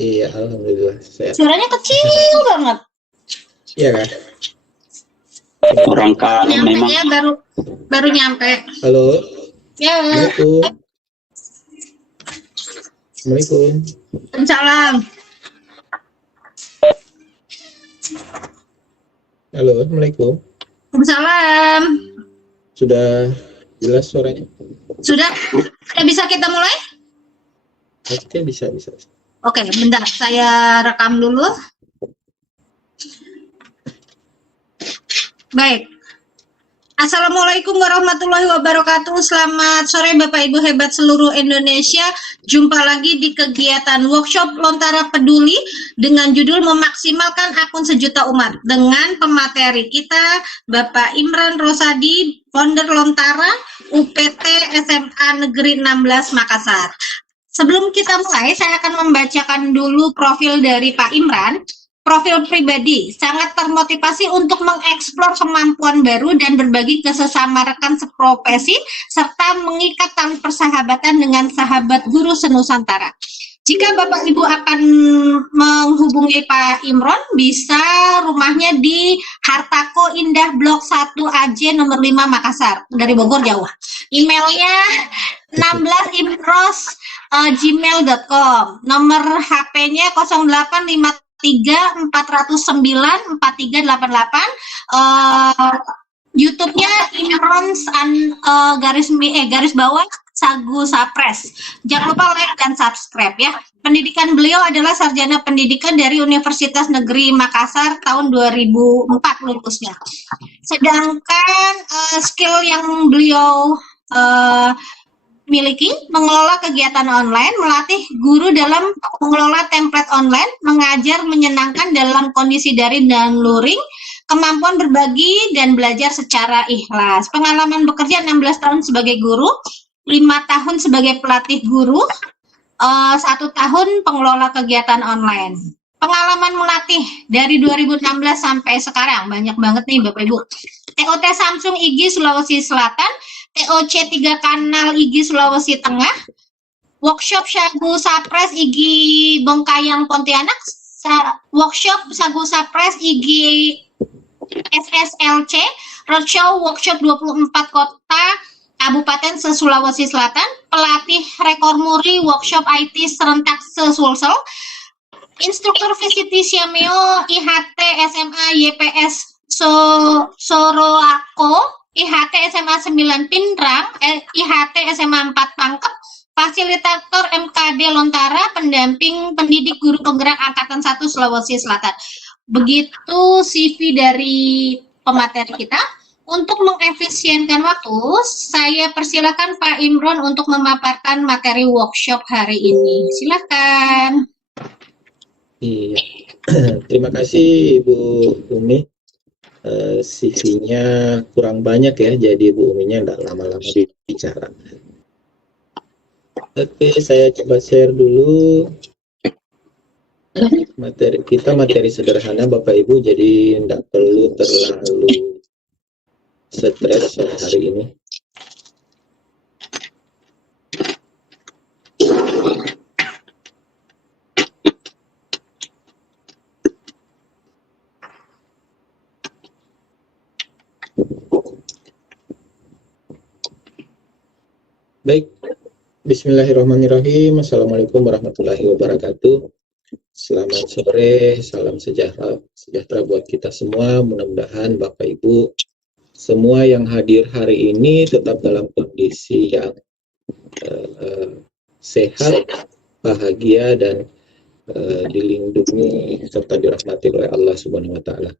Iya, alhamdulillah sehat. Suaranya kecil banget. Iya kan? Orang kalem Nyampe memang. ya, baru nyampe. Halo. Ya. Assalamualaikum. Assalamualaikum. Salam. Halo, assalamualaikum. Salam. Sudah jelas suaranya? Sudah bisa kita mulai? Oke, bisa. Oke, bentar, saya rekam dulu. Baik. Assalamualaikum warahmatullahi wabarakatuh. Selamat sore Bapak Ibu hebat seluruh Indonesia. Jumpa lagi di kegiatan workshop Lontara Peduli dengan judul Memaksimalkan Akun Sejuta Umat dengan pemateri kita Bapak Imran Rosadi, founder Lontara UPT SMA Negeri 16 Makassar. Sebelum kita mulai, saya akan membacakan dulu profil dari Pak Imran. Profil pribadi, sangat termotivasi untuk mengeksplor kemampuan baru dan berbagi ke sesama rekan seprofesi, serta mengikat tali persahabatan dengan sahabat guru senusantara. Jika Bapak Ibu akan menghubungi Pak Imron, bisa rumahnya di Hartako Indah Blok 1 AJ nomor 5 Makassar, dari Bogor jauh. Emailnya 16imros@gmail.com, nomor HP-nya 0853 409 4388. YouTube-nya Imrons garis bawah Sagu Sapres. Jangan lupa like dan subscribe ya. Pendidikan beliau adalah sarjana pendidikan dari Universitas Negeri Makassar tahun 2004 lulusnya. Sedangkan skill yang beliau miliki, mengelola kegiatan online, melatih guru dalam mengelola template online, mengajar menyenangkan dalam kondisi daring dan luring, kemampuan berbagi dan belajar secara ikhlas. Pengalaman bekerja 16 tahun sebagai guru, 5 tahun sebagai pelatih guru, 1 tahun pengelola kegiatan online. Pengalaman melatih dari 2016 sampai sekarang, banyak banget nih Bapak Ibu. TOT Samsung IGI Sulawesi Selatan, TOC 3 Kanal IGI Sulawesi Tengah, workshop Sagu Sapres IGI Bengkayang Pontianak, workshop Sagu Sapres IGI SSLC, roadshow workshop 24 kota Kabupaten se-Sulawesi Selatan, pelatih rekor muri workshop IT serentak se-Sulsel, instruktur VCT Siameo IHT SMA YPS Soroako, IHT SMA 9 Pindrang, IHT SMA 4 Pangkep, fasilitator MKD Lontara, pendamping pendidik guru penggerak Angkatan 1 Sulawesi Selatan. Begitu CV dari pemateri kita. Untuk mengefisienkan waktu, saya persilakan Pak Imron untuk memaparkan materi workshop hari ini. Silakan. Iya. Terima kasih Ibu Umi. CV-nya kurang banyak ya, jadi Bu Uminya enggak lama-lama bicara. Oke, saya coba share dulu materi kita, materi sederhana Bapak Ibu, jadi enggak perlu terlalu stres hari ini. Baik, bismillahirrahmanirrahim. Assalamualaikum warahmatullahi wabarakatuh. Selamat sore, salam sejahtera buat kita semua. Mudah-mudahan Bapak Ibu semua yang hadir hari ini tetap dalam kondisi yang sehat, bahagia, dan dilindungi serta dirahmati oleh Allah Subhanahu wa Ta'ala.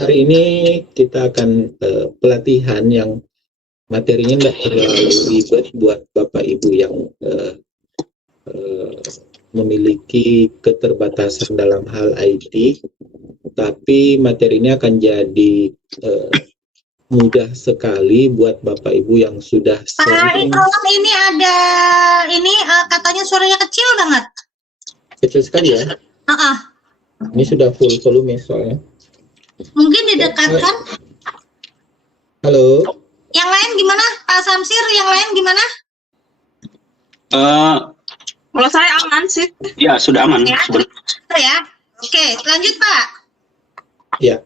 Hari ini kita akan pelatihan yang materinya tidak terlalu ribet buat Bapak Ibu yang memiliki keterbatasan dalam hal IT, tapi materinya akan jadi mudah sekali buat Bapak Ibu yang sudah sering. Ini ada katanya suaranya kecil banget. Kecil sekali ya? Ini sudah full volume soalnya. Mungkin didekatkan. Halo. Yang lain gimana, Pak Samsir? Yang lain gimana? Kalau saya aman sih. Ya, sudah aman. Ya. Ya. Oke, lanjut Pak. Ya,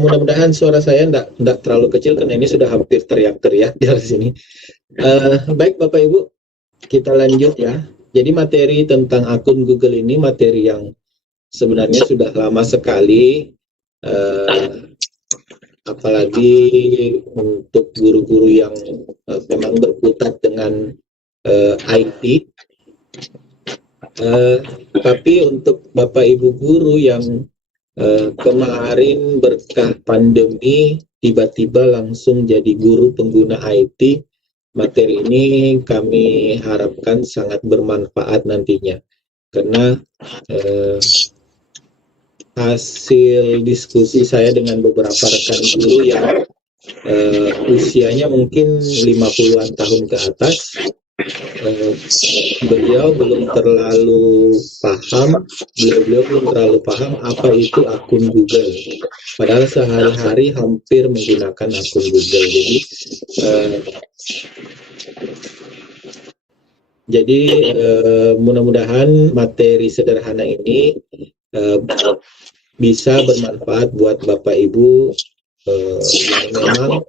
mudah-mudahan suara saya enggak terlalu kecil karena ini sudah hampir teriak-teriak di sini. Baik Bapak Ibu, kita lanjut ya. Jadi materi tentang akun Google ini materi yang sebenarnya sudah lama sekali, apalagi untuk guru-guru yang memang berkutat dengan IT. Tapi untuk Bapak Ibu guru yang kemarin berkah pandemi tiba-tiba langsung jadi guru pengguna IT, materi ini kami harapkan sangat bermanfaat nantinya karena hasil diskusi saya dengan beberapa rekan guru yang usianya mungkin 50-an tahun ke atas, beliau belum terlalu paham apa itu akun Google. Padahal sehari-hari hampir menggunakan akun Google. Jadi mudah-mudahan materi sederhana ini bisa bermanfaat buat Bapak Ibu yang memang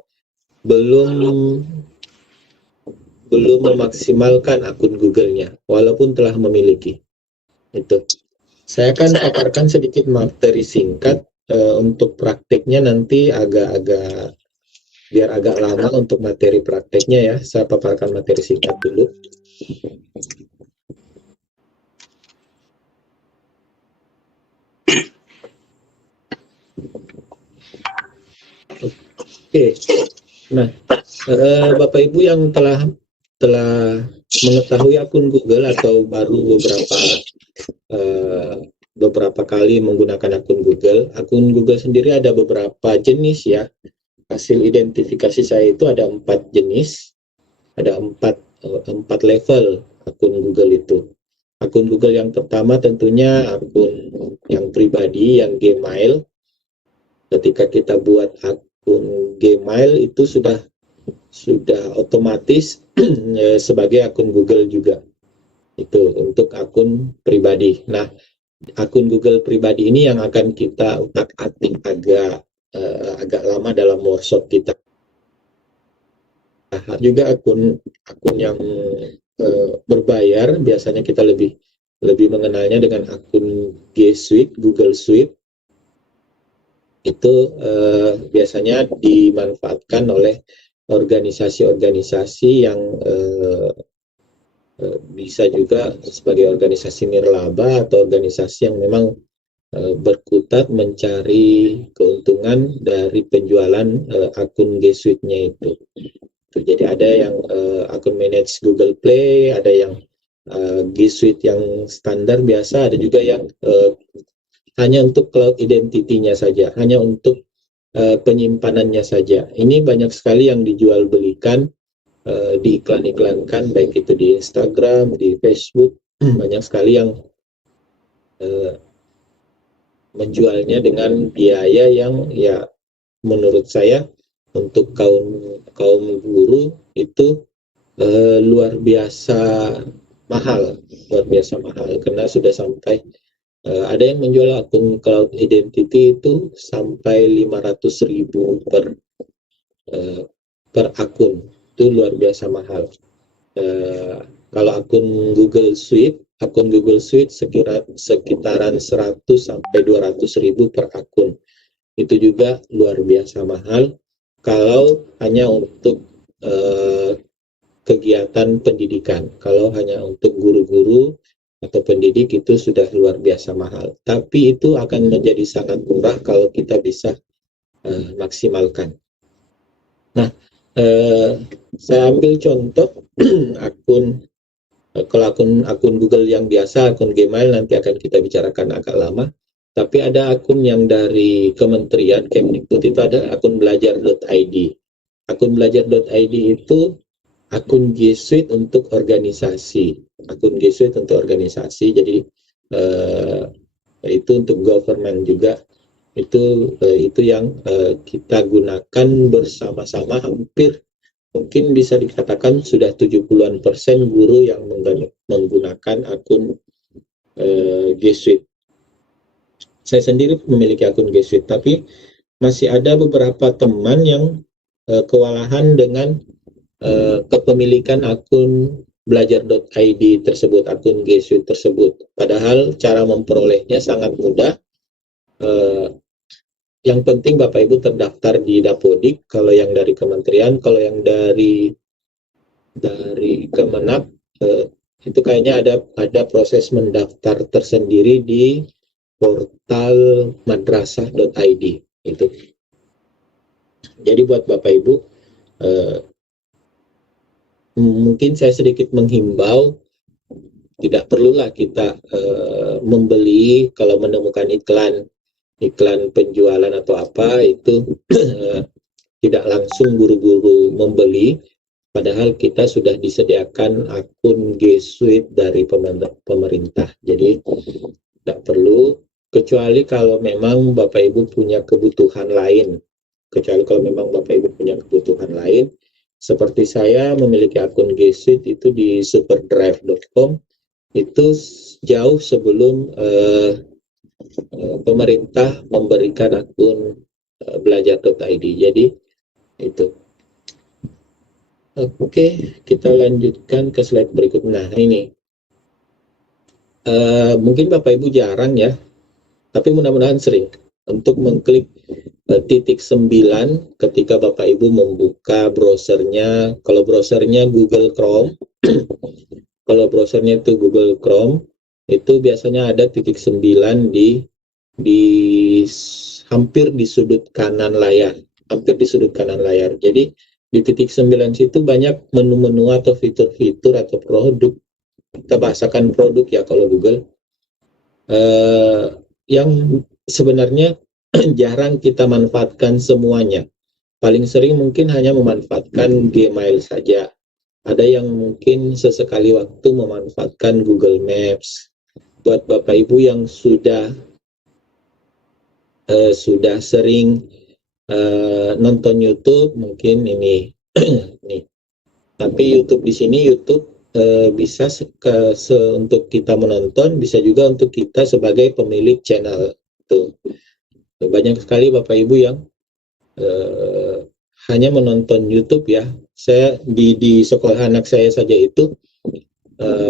belum memaksimalkan akun Google-nya, walaupun telah memiliki. Itu. Saya akan paparkan sedikit materi singkat, untuk prakteknya nanti biar agak lama untuk materi prakteknya ya. Saya paparkan materi singkat dulu. Oke. Nah, Bapak Ibu yang telah mengetahui akun Google atau baru beberapa kali menggunakan akun Google sendiri ada beberapa jenis ya. Hasil identifikasi saya itu ada 4 jenis, ada 4 level akun Google itu. Akun Google yang pertama tentunya akun yang pribadi, yang Gmail. Ketika kita buat akun Gmail itu sudah otomatis sebagai akun Google juga. Itu untuk akun pribadi. Nah, akun Google pribadi ini yang akan kita utak-atik agak lama dalam workshop kita. Nah, juga akun yang berbayar biasanya kita lebih mengenalnya dengan akun G Suite, Google Suite. Itu biasanya dimanfaatkan oleh organisasi-organisasi yang bisa juga sebagai organisasi nirlaba atau organisasi yang memang berkutat mencari keuntungan dari penjualan akun G Suite-nya itu. Jadi ada yang akun manage Google Play, ada yang G Suite yang standar biasa, ada juga yang hanya untuk cloud identity-nya saja, hanya untuk penyimpanannya saja. Ini banyak sekali yang dijual belikan, diiklan-iklankan, baik itu di Instagram, di Facebook, banyak sekali yang menjualnya dengan biaya yang ya menurut saya untuk kaum guru itu luar biasa mahal karena sudah sampai ada yang menjual akun cloud identity itu sampai 500.000 per akun. Itu luar biasa mahal. Kalau akun Google Suite sekitaran 100 sampai 200.000 per akun. Itu juga luar biasa mahal kalau hanya untuk kegiatan pendidikan. Kalau hanya untuk guru-guru atau pendidik itu sudah luar biasa mahal. Tapi itu akan menjadi sangat murah kalau kita bisa maksimalkan. Nah, saya ambil contoh kalau akun Google yang biasa, akun Gmail nanti akan kita bicarakan agak lama. Tapi ada akun yang dari Kementerian Kemdikbud itu ada akun belajar.id. Akun belajar.id itu akun G Suite untuk organisasi. Akun G Suite untuk organisasi, jadi itu untuk government juga. Itu yang kita gunakan bersama-sama, hampir mungkin bisa dikatakan sudah 70% guru yang menggunakan akun G Suite. Saya sendiri memiliki akun G Suite, tapi masih ada beberapa teman yang kewalahan dengan kepemilikan akun belajar.id tersebut, akun G Suite tersebut. Padahal cara memperolehnya sangat mudah. Yang penting Bapak Ibu terdaftar di Dapodik, kalau yang dari kementerian, kalau yang dari Kemenag, itu kayaknya ada proses mendaftar tersendiri di portal madrasah.id itu. Jadi buat Bapak Ibu, mungkin saya sedikit menghimbau, tidak perlulah kita membeli kalau menemukan iklan penjualan atau apa itu tidak langsung buru-buru membeli, padahal kita sudah disediakan akun G Suite dari pemerintah. Jadi tidak perlu, kecuali kalau memang Bapak Ibu punya kebutuhan lain. Seperti saya memiliki akun G Suite itu di superdrive.com, itu jauh sebelum pemerintah memberikan akun belajar.id. Jadi itu. Oke, kita lanjutkan ke slide berikutnya. Nah, ini mungkin Bapak Ibu jarang ya, tapi mudah-mudahan sering untuk mengklik titik 9 ketika Bapak Ibu membuka browsernya. Kalau browsernya Google Chrome, kalau browsernya itu Google Chrome, itu biasanya ada titik 9 di hampir di sudut kanan layar. Jadi di titik 9 situ banyak menu-menu atau fitur-fitur atau produk. Kita bahasakan produk ya kalau Google. Yang sebenarnya jarang kita manfaatkan semuanya. Paling sering mungkin hanya memanfaatkan Gmail saja. Ada yang mungkin sesekali waktu memanfaatkan Google Maps. Buat Bapak Ibu yang sudah sering nonton YouTube, mungkin ini nih. Tapi YouTube di sini bisa untuk kita menonton, bisa juga untuk kita sebagai pemilik channel. Tuh. Banyak sekali Bapak Ibu yang hanya menonton YouTube ya. Saya di sekolah anak saya saja itu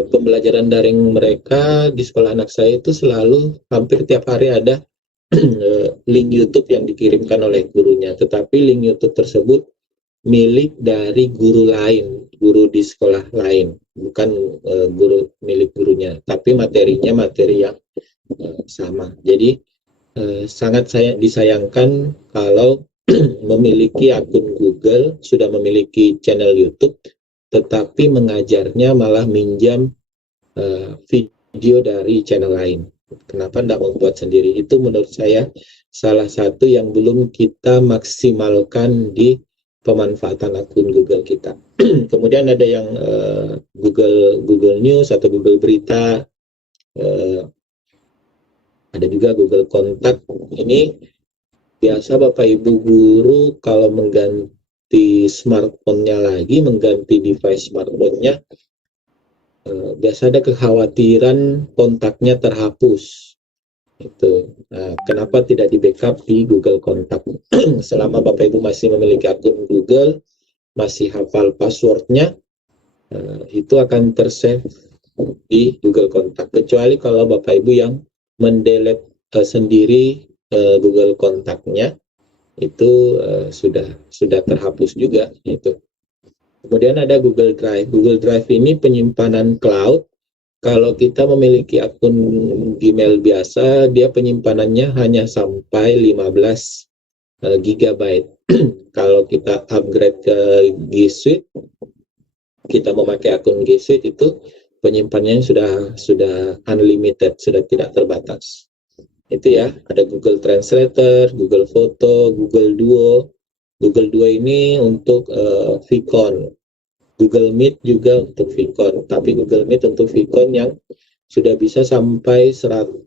pembelajaran daring mereka di sekolah anak saya itu selalu hampir tiap hari ada link YouTube yang dikirimkan oleh gurunya. Tetapi link YouTube tersebut milik dari guru lain, guru di sekolah lain, bukan milik gurunya. Tapi materinya materi yang sama. Jadi sangat disayangkan kalau memiliki akun Google, sudah memiliki channel YouTube, tetapi mengajarnya malah minjam video dari channel lain. Kenapa tidak membuat sendiri? Itu menurut saya salah satu yang belum kita maksimalkan di pemanfaatan akun Google kita. Kemudian ada yang Google News atau Google Berita, ada juga Google Kontak. Ini biasa Bapak Ibu guru kalau mengganti smartphone-nya lagi, mengganti device smartphone-nya, biasa ada kekhawatiran kontaknya terhapus. Itu. Nah, kenapa tidak di backup di Google Kontak? Selama Bapak Ibu masih memiliki akun Google, masih hafal passwordnya, itu akan tersave di Google Kontak. Kecuali kalau Bapak Ibu yang mendelete sendiri Google Kontaknya, itu sudah terhapus juga. Itu. Kemudian ada Google Drive. Google Drive ini penyimpanan cloud. Kalau kita memiliki akun Gmail biasa, dia penyimpanannya hanya sampai 15 GB. Kalau kita upgrade ke G Suite, kita memakai akun G Suite, itu penyimpanannya sudah unlimited, sudah tidak terbatas. Itu ya, ada Google Translator, Google Foto, Google Duo. Google Duo ini untuk Vicon. Google Meet juga untuk Vicon, tapi Google Meet untuk Vicon yang sudah bisa sampai 100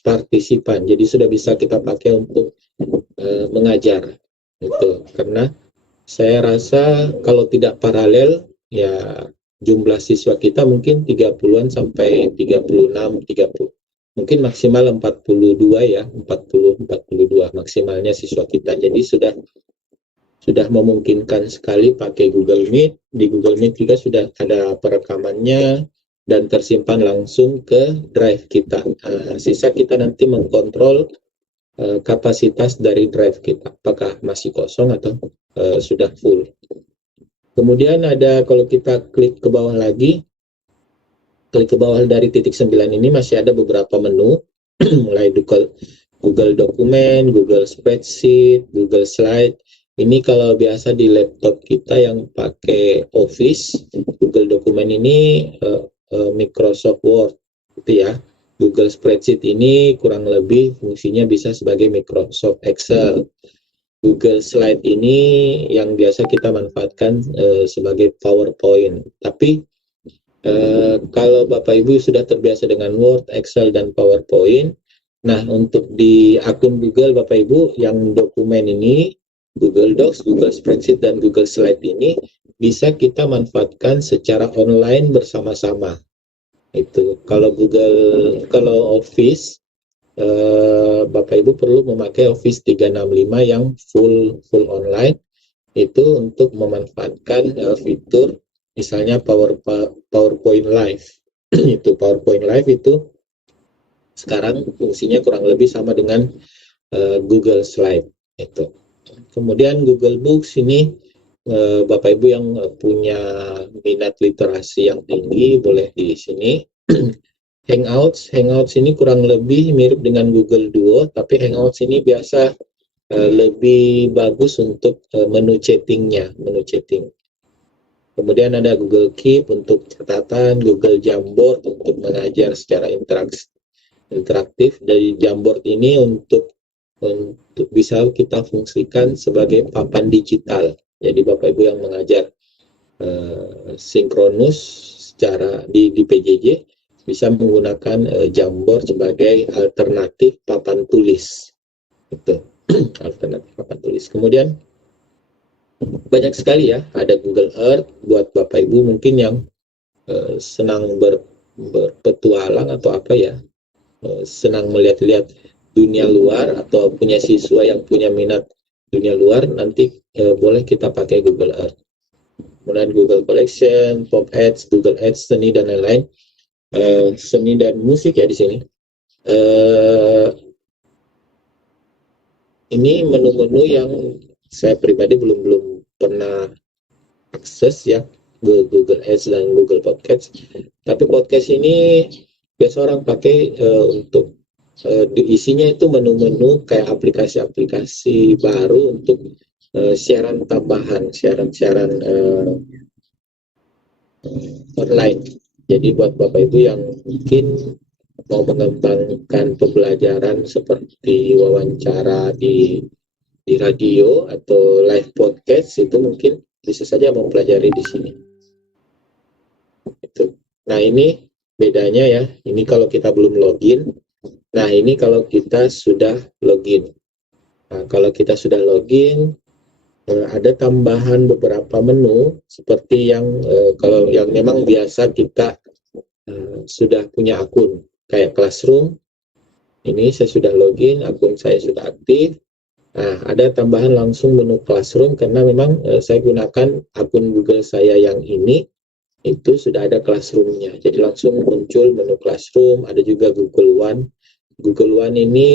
partisipan. Jadi sudah bisa kita pakai untuk mengajar. Itu karena saya rasa kalau tidak paralel ya jumlah siswa kita mungkin 30-an sampai 36, 30. Mungkin maksimal 42 ya, 42 maksimalnya siswa kita. Jadi sudah memungkinkan sekali pakai Google Meet. Di Google Meet juga sudah ada perekamannya dan tersimpan langsung ke drive kita. Sisa kita nanti mengkontrol kapasitas dari drive kita, apakah masih kosong atau sudah full. Kemudian ada, kalau kita klik ke bawah lagi, klik ke bawah dari titik 9 ini masih ada beberapa menu, mulai Google Dokumen, Google Spreadsheet, Google Slide. Ini kalau biasa di laptop kita yang pakai Office, Google Dokumen ini Microsoft Word, gitu ya. Google Spreadsheet ini kurang lebih fungsinya bisa sebagai Microsoft Excel. Google Slide ini yang biasa kita manfaatkan sebagai PowerPoint. Tapi kalau Bapak Ibu sudah terbiasa dengan Word, Excel, dan PowerPoint, nah untuk di akun Google Bapak Ibu yang dokumen ini, Google Docs, Google Spreadsheet, dan Google Slide ini bisa kita manfaatkan secara online bersama-sama. Itu kalau Office, Bapak Ibu perlu memakai Office 365 yang full online, itu untuk memanfaatkan fitur misalnya PowerPoint Live. Itu PowerPoint Live itu sekarang fungsinya kurang lebih sama dengan Google Slide itu. Kemudian Google Books ini Bapak Ibu yang punya minat literasi yang tinggi boleh di sini. Hangouts ini kurang lebih mirip dengan Google Duo, tapi Hangouts ini biasa lebih bagus untuk menu chatting. Kemudian ada Google Keep untuk catatan, Google Jamboard untuk mengajar secara interaktif. Dari Jamboard ini untuk bisa kita fungsikan sebagai papan digital. Jadi Bapak Ibu yang mengajar sinkronus secara di PJJ bisa menggunakan Jamboard sebagai alternatif papan tulis. Itu alternatif papan tulis. Kemudian banyak sekali ya, ada Google Earth buat Bapak Ibu mungkin yang senang berpetualang atau apa ya, senang melihat-lihat dunia luar atau punya siswa yang punya minat dunia luar, nanti boleh kita pakai Google Earth. Kemudian Google Collection, Pop Ads, Google Ads, seni dan lain-lain. Seni dan musik ya di sini. Ini menu-menu yang saya pribadi belum pernah akses ya, Google Ads dan Google Podcast. Tapi podcast ini biasa orang pakai untuk isinya itu menu-menu kayak aplikasi-aplikasi baru untuk siaran tambahan, siaran online. Jadi buat Bapak Ibu yang mungkin mau mengembangkan pembelajaran seperti wawancara di radio atau live podcast, itu mungkin bisa saja mempelajari di sini. Itu. Nah ini bedanya ya. Ini kalau kita belum login. Nah ini kalau kita sudah login. Nah kalau kita sudah login, ada tambahan beberapa menu seperti yang kalau yang memang biasa kita sudah punya akun kayak Classroom. Ini saya sudah login, akun saya sudah aktif. Nah ada tambahan langsung menu Classroom karena memang saya gunakan akun Google saya yang ini, itu sudah ada Classroom-nya. Jadi langsung muncul menu Classroom. Ada juga Google One. Google One ini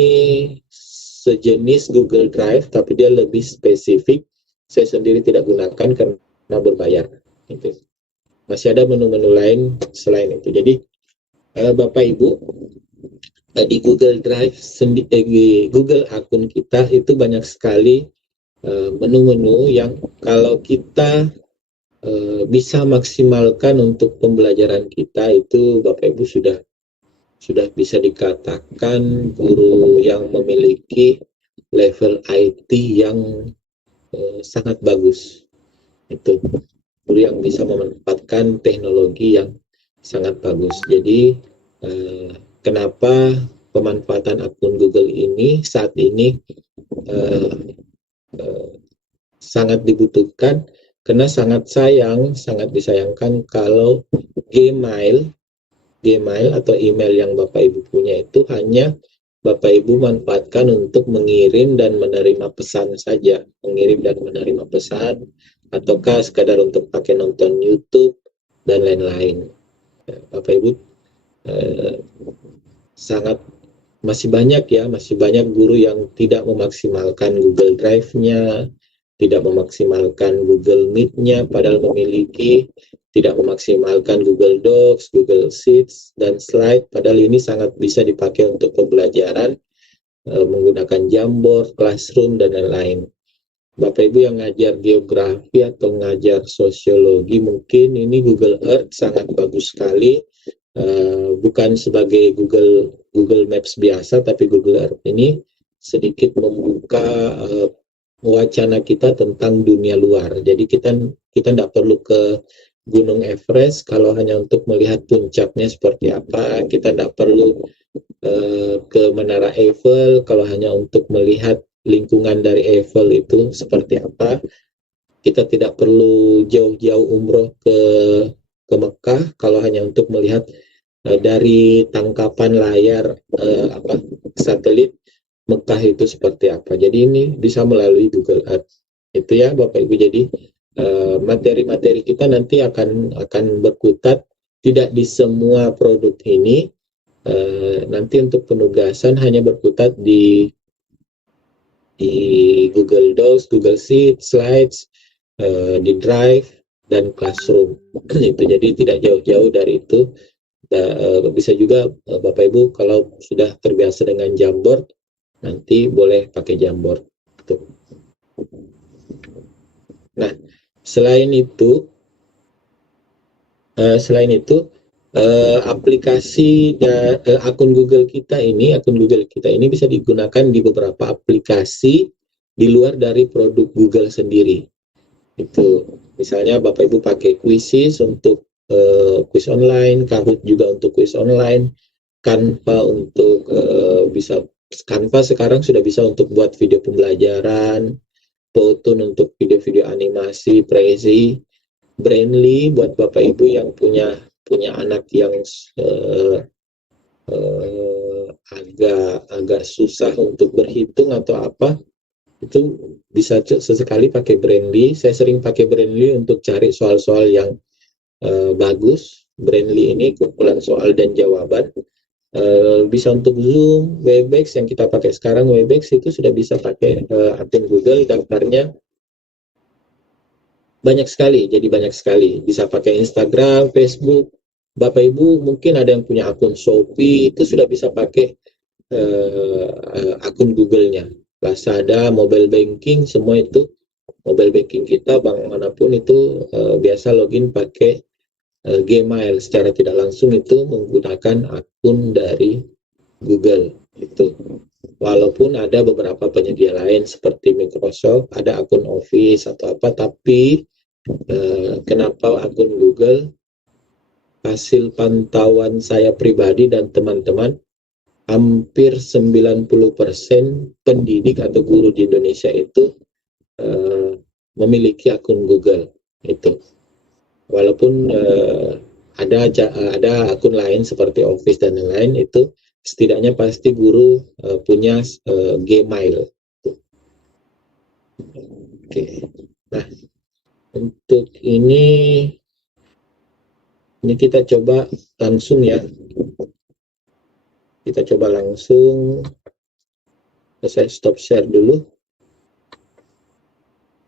sejenis Google Drive tapi dia lebih spesifik. Saya sendiri tidak gunakan karena berbayar. Gitu. Masih ada menu-menu lain selain itu. Jadi Bapak Ibu di Google Drive Google akun kita itu banyak sekali menu-menu yang kalau kita bisa maksimalkan untuk pembelajaran kita, itu Bapak Ibu sudah bisa dikatakan guru yang memiliki level IT yang sangat bagus. Itu guru yang bisa memanfaatkan teknologi yang sangat bagus. Jadi kenapa pemanfaatan akun Google ini saat ini sangat dibutuhkan, Karena sangat disayangkan kalau Gmail atau email yang Bapak Ibu punya itu hanya Bapak Ibu manfaatkan untuk mengirim dan menerima pesan saja, mengirim dan menerima pesan, ataukah sekadar untuk pakai nonton YouTube dan lain-lain. Bapak Ibu masih banyak guru yang tidak memaksimalkan Google Drive-nya, tidak memaksimalkan Google Meet-nya, padahal memiliki, tidak memaksimalkan Google Docs, Google Sheets, dan Slide, padahal ini sangat bisa dipakai untuk pembelajaran menggunakan Jamboard, Classroom, dan lain-lain. Bapak Ibu yang ngajar geografi atau ngajar sosiologi, mungkin ini Google Earth sangat bagus sekali, bukan sebagai Google Maps biasa, tapi Google Earth ini sedikit membuka wacana kita tentang dunia luar. Jadi kita tidak perlu ke Gunung Everest kalau hanya untuk melihat puncaknya seperti apa. Kita tidak perlu ke Menara Eiffel kalau hanya untuk melihat lingkungan dari Eiffel itu seperti apa. Kita tidak perlu jauh-jauh umroh ke Mekah kalau hanya untuk melihat dari tangkapan layar satelit Mekah itu seperti apa. Jadi ini bisa melalui Google Earth. Itu ya Bapak Ibu. Jadi materi-materi kita nanti akan berkutat tidak di semua produk ini. Nanti untuk penugasan hanya berkutat di Google Docs, Google Sheets, Slides, di Drive dan Classroom. Itu jadi tidak jauh-jauh dari itu. Bisa juga Bapak Ibu kalau sudah terbiasa dengan Jamboard, nanti boleh pakai Jamboard. Nah, selain itu aplikasi akun Google kita ini bisa digunakan di beberapa aplikasi di luar dari produk Google sendiri. Itu misalnya Bapak Ibu pakai Quizzes untuk quiz online, Kahoot juga untuk quiz online, Canva untuk Canva sekarang sudah bisa untuk buat video pembelajaran, Powtoon untuk video-video animasi, Prezi, Brainly buat Bapak Ibu yang punya anak yang agak susah untuk berhitung atau apa, itu bisa sesekali pakai Brainly. Saya sering pakai Brainly untuk cari soal-soal yang bagus. Brainly ini kumpulan soal dan jawaban. Bisa untuk Zoom, Webex yang kita pakai sekarang. Webex itu sudah bisa pakai akun Google, daftarnya banyak sekali, jadi banyak sekali. Bisa pakai Instagram, Facebook. Bapak Ibu mungkin ada yang punya akun Shopee, itu sudah bisa pakai akun Google-nya. Lazada, mobile banking, semua itu mobile banking kita, bank manapun itu biasa login pakai Gmail secara tidak langsung, itu menggunakan akun dari Google itu. Walaupun ada beberapa penyedia lain seperti Microsoft ada akun Office atau apa, tapi kenapa akun Google? Hasil pantauan saya pribadi dan teman-teman, hampir 90% pendidik atau guru di Indonesia itu memiliki akun Google itu. Walaupun ada akun lain seperti Office dan lain-lain, itu setidaknya pasti guru punya Gmail. Oke. Nah, untuk ini kita coba langsung ya. Kita coba langsung. Saya stop share dulu.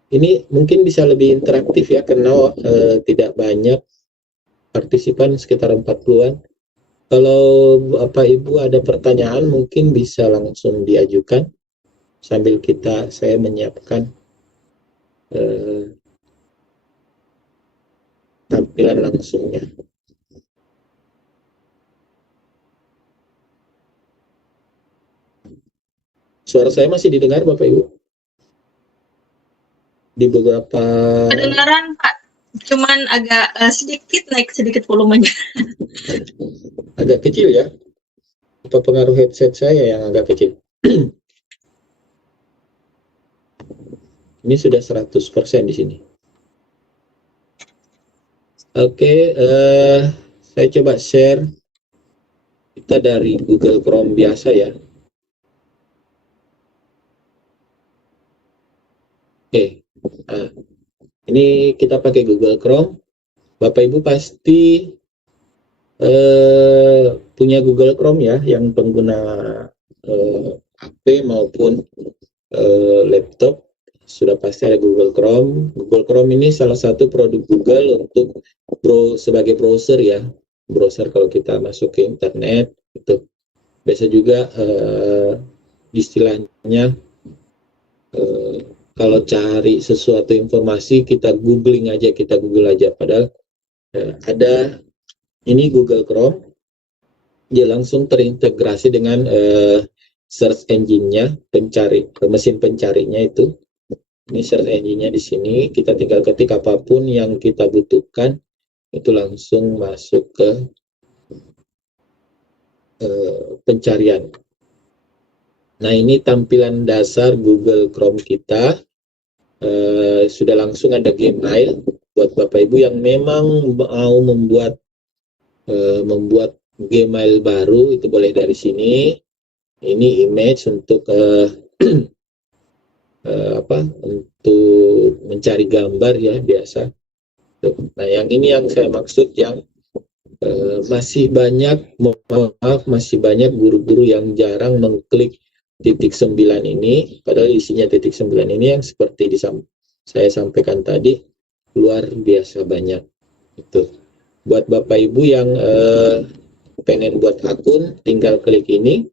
Ini mungkin bisa lebih interaktif ya, karena tidak banyak partisipan, sekitar 40-an. Kalau Bapak Ibu ada pertanyaan mungkin bisa langsung diajukan sambil saya menyiapkan tampilan langsungnya. Suara saya masih didengar Bapak Ibu? Di beberapa... Kedengaran Pak, cuman agak sedikit naik sedikit volumenya. Agak kecil ya? Apa pengaruh headset saya yang agak kecil? Ini sudah 100% di sini. Oke, saya coba share kita dari Google Chrome biasa ya. Oke, nah, ini kita pakai Google Chrome. Bapak Ibu pasti punya Google Chrome ya, yang pengguna HP maupun laptop sudah pasti ada Google Chrome. Google Chrome ini salah satu produk Google untuk sebagai browser ya, browser kalau kita masuk ke internet itu. Biasa juga istilahnya kalau cari sesuatu informasi kita Google aja, padahal ada ini Google Chrome, dia langsung terintegrasi dengan search engine-nya, mesin pencarinya itu. Ini search engine-nya di sini, kita tinggal ketik apapun yang kita butuhkan, itu langsung masuk ke pencarian. Nah, ini tampilan dasar Google Chrome kita. Sudah langsung ada Gmail buat Bapak Ibu yang memang mau membuat Gmail baru, itu boleh dari sini. Ini image untuk untuk mencari gambar ya, biasa. Nah, yang ini yang saya maksud, yang masih banyak guru-guru yang jarang mengklik titik 9 ini, padahal isinya titik 9 ini yang seperti saya sampaikan tadi luar biasa banyak. Itu buat Bapak Ibu yang pengen buat akun, tinggal klik ini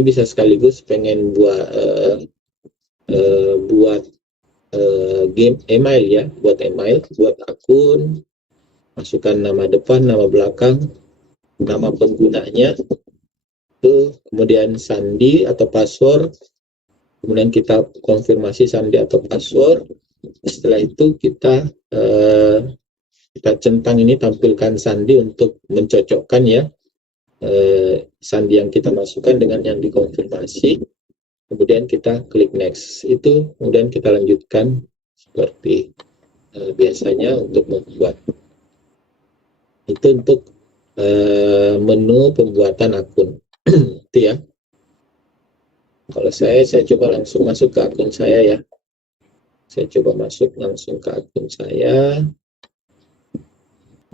bisa sekaligus pengen buat game email ya, buat akun, masukkan nama depan, nama belakang, nama penggunanya, itu kemudian sandi atau password, kemudian kita konfirmasi sandi atau password. Setelah itu kita centang ini, tampilkan sandi untuk mencocokkan ya sandi yang kita masukkan dengan yang dikonfirmasi. Kemudian kita klik next, itu kemudian kita lanjutkan seperti biasanya untuk membuat. Itu untuk menu pembuatan akun. Itu ya. Kalau saya coba langsung masuk ke akun saya ya. Saya coba masuk langsung ke akun saya.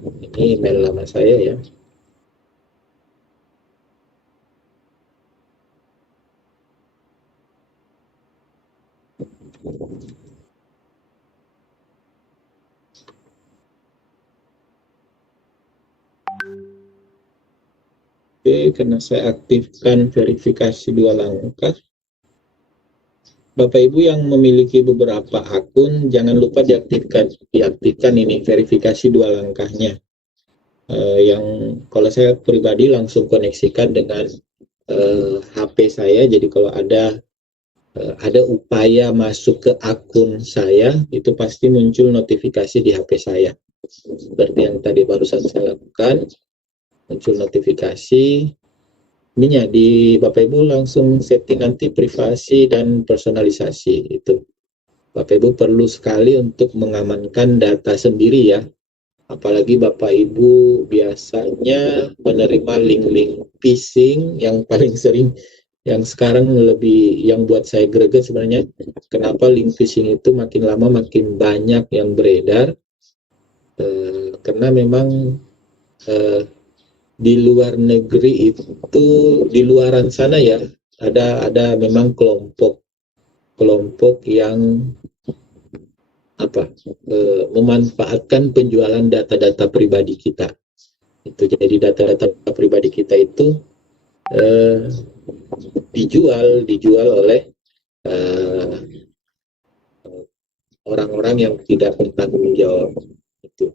Ini email lama saya ya. Oke, karena saya aktifkan verifikasi 2 langkah. Bapak Ibu yang memiliki beberapa akun, jangan lupa diaktifkan ini verifikasi 2 langkahnya. Yang kalau saya pribadi langsung koneksikan dengan HP saya, jadi kalau ada upaya masuk ke akun saya, itu pasti muncul notifikasi di HP saya. Seperti yang tadi barusan saya lakukan, muncul notifikasi. Ininya di Bapak Ibu langsung setting nanti privasi dan personalisasi itu. Bapak Ibu perlu sekali untuk mengamankan data sendiri ya. Apalagi Bapak Ibu biasanya menerima link-link phishing yang paling sering, yang sekarang lebih, yang buat saya greget sebenarnya, kenapa link phishing itu makin lama makin banyak yang beredar. Karena memang di luar negeri itu, di luaran sana ya, ada memang kelompok yang memanfaatkan penjualan data-data pribadi kita. Itu jadi data-data pribadi kita itu dijual oleh orang-orang yang tidak bertanggung jawab itu.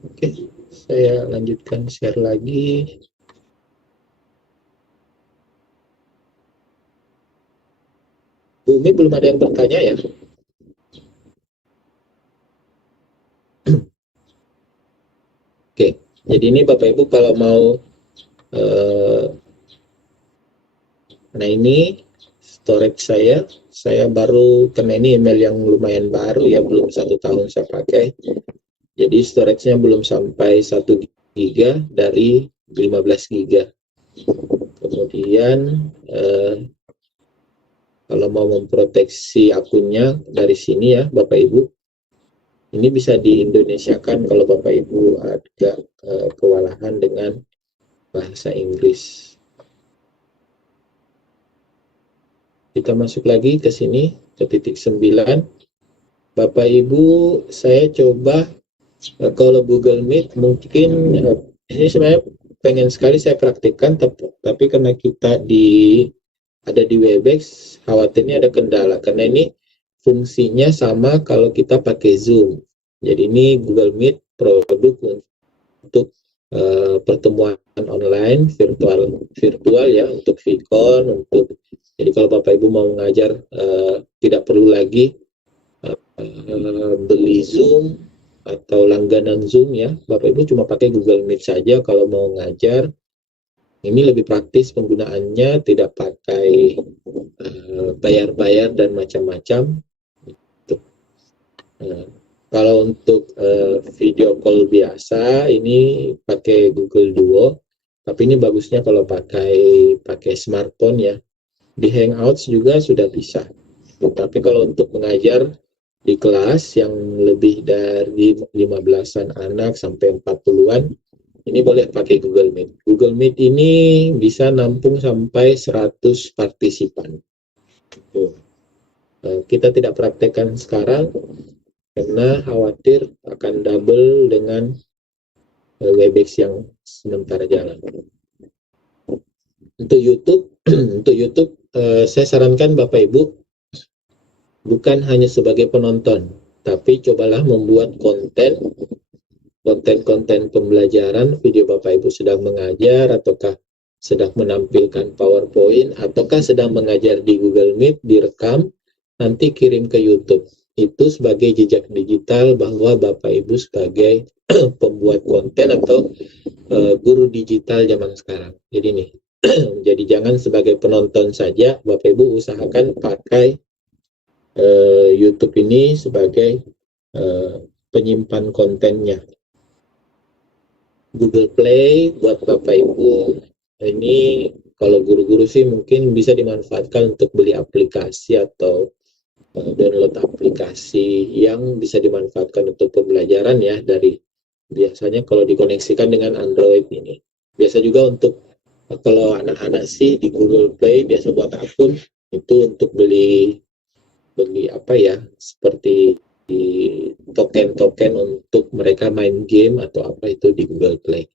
Oke, saya lanjutkan share lagi. Bumi belum ada yang bertanya ya? Oke, jadi ini Bapak Ibu kalau mau nah ini storage saya baru, karena ini email yang lumayan baru ya, belum 1 tahun saya pakai, jadi storage-nya belum sampai 1 giga dari 15 giga. Kemudian kalau mau memproteksi akunnya dari sini ya Bapak Ibu, ini bisa di-Indonesiakan kalau Bapak Ibu agak kewalahan dengan bahasa Inggris. Kita masuk lagi ke sini, ke titik 9. Bapak Ibu, saya coba kalau Google Meet mungkin ini sebenarnya pengen sekali saya praktikkan, tapi karena kita ada di Webex, khawatirnya ada kendala karena ini fungsinya sama kalau kita pakai Zoom. Jadi ini Google Meet produk untuk pertemuan online virtual ya, untuk VCon, jadi kalau Bapak Ibu mau mengajar tidak perlu lagi beli Zoom atau langganan Zoom ya. Bapak Ibu cuma pakai Google Meet saja kalau mau ngajar. Ini lebih praktis penggunaannya, tidak pakai bayar-bayar dan macam-macam. Kalau untuk video call biasa ini pakai Google Duo, tapi ini bagusnya kalau pakai smartphone ya. Di Hangouts juga sudah bisa. Tapi kalau untuk mengajar di kelas yang lebih dari 15-an anak sampai 40-an, ini boleh pakai Google Meet. Google Meet ini bisa nampung sampai 100 partisipan. Kita tidak praktekkan sekarang karena khawatir akan double dengan Webex yang sementara jalan. Untuk YouTube, saya sarankan Bapak Ibu bukan hanya sebagai penonton, tapi cobalah membuat konten pembelajaran, video Bapak Ibu sedang mengajar, ataukah sedang menampilkan PowerPoint, ataukah sedang mengajar di Google Meet, direkam, nanti kirim ke YouTube. Itu sebagai jejak digital bahwa Bapak Ibu sebagai pembuat konten atau guru digital zaman sekarang. Jadi nih, jadi jangan sebagai penonton saja, Bapak Ibu usahakan pakai YouTube ini sebagai penyimpan kontennya. Google Play buat Bapak Ibu, ini kalau guru-guru sih mungkin bisa dimanfaatkan untuk beli aplikasi atau download aplikasi yang bisa dimanfaatkan untuk pembelajaran ya, dari biasanya kalau dikoneksikan dengan Android ini. Biasa juga untuk kalau anak-anak sih di Google Play biasa buat akun itu untuk beli apa ya, seperti token-token untuk mereka main game atau apa itu di Google Play.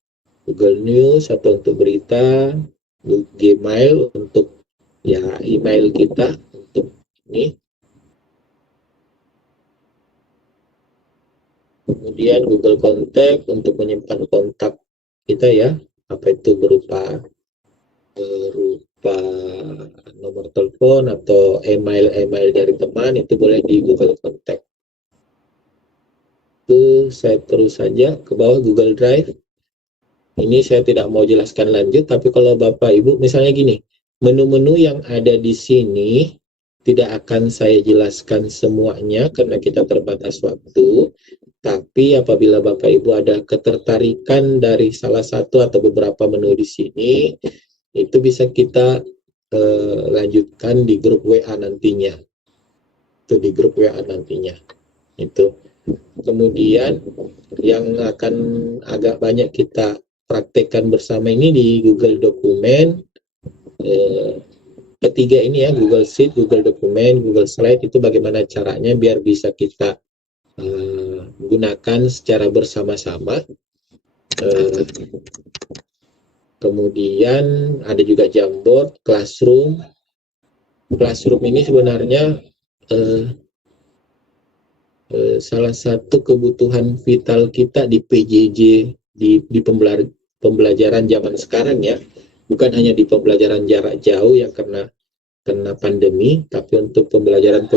Google News atau untuk berita, Gmail untuk ya email kita untuk ini. Kemudian Google Contact untuk menyimpan kontak kita ya, apa itu berupa nomor telepon atau email dari teman, itu boleh di Google Contact. Itu saya terus saja ke bawah Google Drive. Ini saya tidak mau jelaskan lanjut, tapi kalau Bapak Ibu misalnya gini, menu-menu yang ada di sini tidak akan saya jelaskan semuanya karena kita terbatas waktu. Tapi apabila Bapak Ibu ada ketertarikan dari salah satu atau beberapa menu di sini, itu bisa kita lanjutkan di grup WA nantinya. Itu di grup WA nantinya. Itu. Kemudian yang akan agak banyak kita praktekkan bersama ini di Google Dokumen. Ketiga ini ya, Google Sheet, Google Dokumen, Google Slide, itu bagaimana caranya biar bisa kita gunakan secara bersama-sama. Kemudian ada juga Jamboard, Classroom. Classroom ini sebenarnya salah satu kebutuhan vital kita di PJJ, di pembelajaran zaman sekarang ya. Bukan hanya di pembelajaran jarak jauh yang kena pandemi, tapi untuk pembelajaran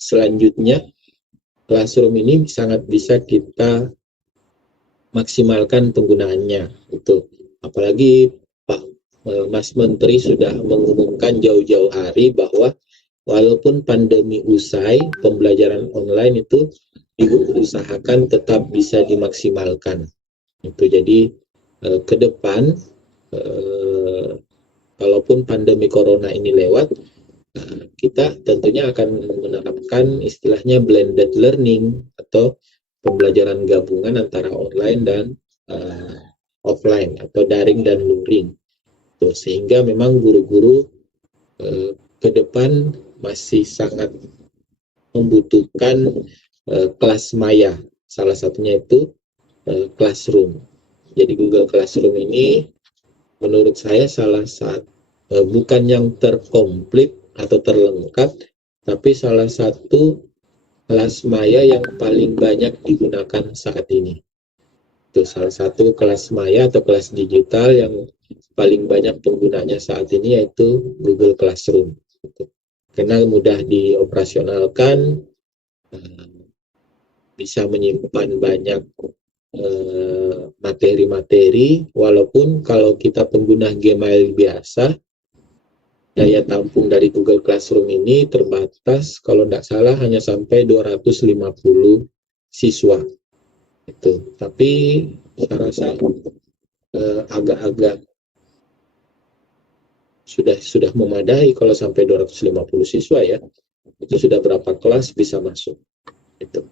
selanjutnya, Classroom ini sangat bisa kita maksimalkan penggunaannya. Itu apalagi Pak Mas Menteri sudah mengumumkan jauh-jauh hari bahwa walaupun pandemi usai, pembelajaran online itu diusahakan tetap bisa dimaksimalkan. Itu jadi ke depan kalaupun pandemi corona ini lewat, kita tentunya akan menerapkan istilahnya blended learning atau pembelajaran gabungan antara online dan offline atau daring dan luring. Tuh, sehingga memang guru-guru ke depan masih sangat membutuhkan kelas maya. Salah satunya itu Classroom. Jadi Google Classroom ini menurut saya salah satu bukan yang terkomplit atau terlengkap, tapi salah satu kelas maya yang paling banyak digunakan saat ini. Itu salah satu kelas maya atau kelas digital yang paling banyak penggunanya saat ini yaitu Google Classroom. Karena mudah dioperasionalkan, bisa menyimpan banyak materi-materi, walaupun kalau kita pengguna Gmail biasa, daya tampung dari Google Classroom ini terbatas, kalau tidak salah hanya sampai 250 siswa. Itu. Tapi saya rasa agak-agak sudah memadai kalau sampai 250 siswa ya. Itu sudah berapa kelas bisa masuk. Itu.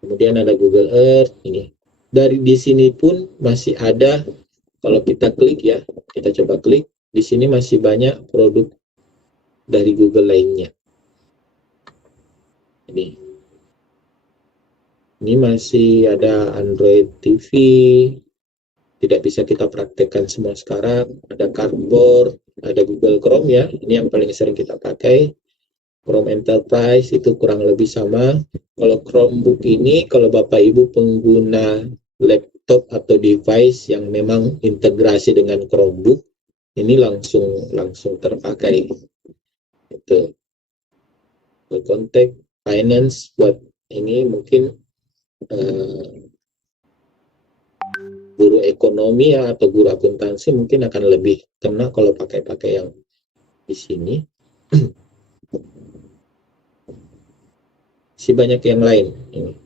Kemudian ada Google Earth ini. Di sini pun masih ada, kalau kita klik ya, kita coba klik, di sini masih banyak produk dari Google lainnya. Ini masih ada Android TV, tidak bisa kita praktekkan semua sekarang. Ada Cardboard, ada Google Chrome ya, ini yang paling sering kita pakai. Chrome Enterprise itu kurang lebih sama. Kalau Chromebook ini, kalau Bapak Ibu pengguna laptop atau device yang memang integrasi dengan Chromebook, ini langsung terpakai. Itu. Kontak, finance, buat ini mungkin guru ekonomi ya, atau guru akuntansi mungkin akan lebih kena kalau pakai yang di sini. Masih banyak yang lain ini.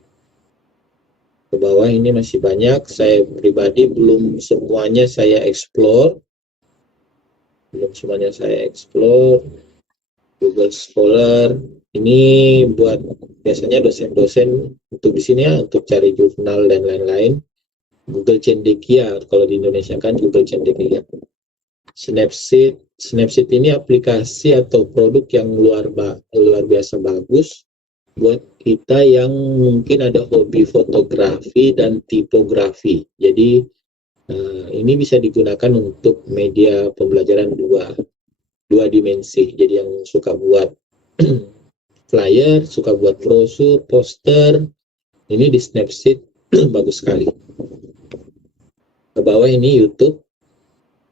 Ke bawah ini masih banyak, saya pribadi belum semuanya saya explore. Google Scholar ini buat biasanya dosen-dosen untuk di sini ya, untuk cari jurnal dan lain-lain. Google Cendekia, kalau di Indonesia kan Google Cendekia. Snapseed ini aplikasi atau produk yang luar biasa bagus buat kita yang mungkin ada hobi fotografi dan tipografi. Jadi ini bisa digunakan untuk media pembelajaran dua dimensi. Jadi yang suka buat flyer, suka buat brosur, poster, ini di Snapseed bagus sekali. Ke bawah ini YouTube,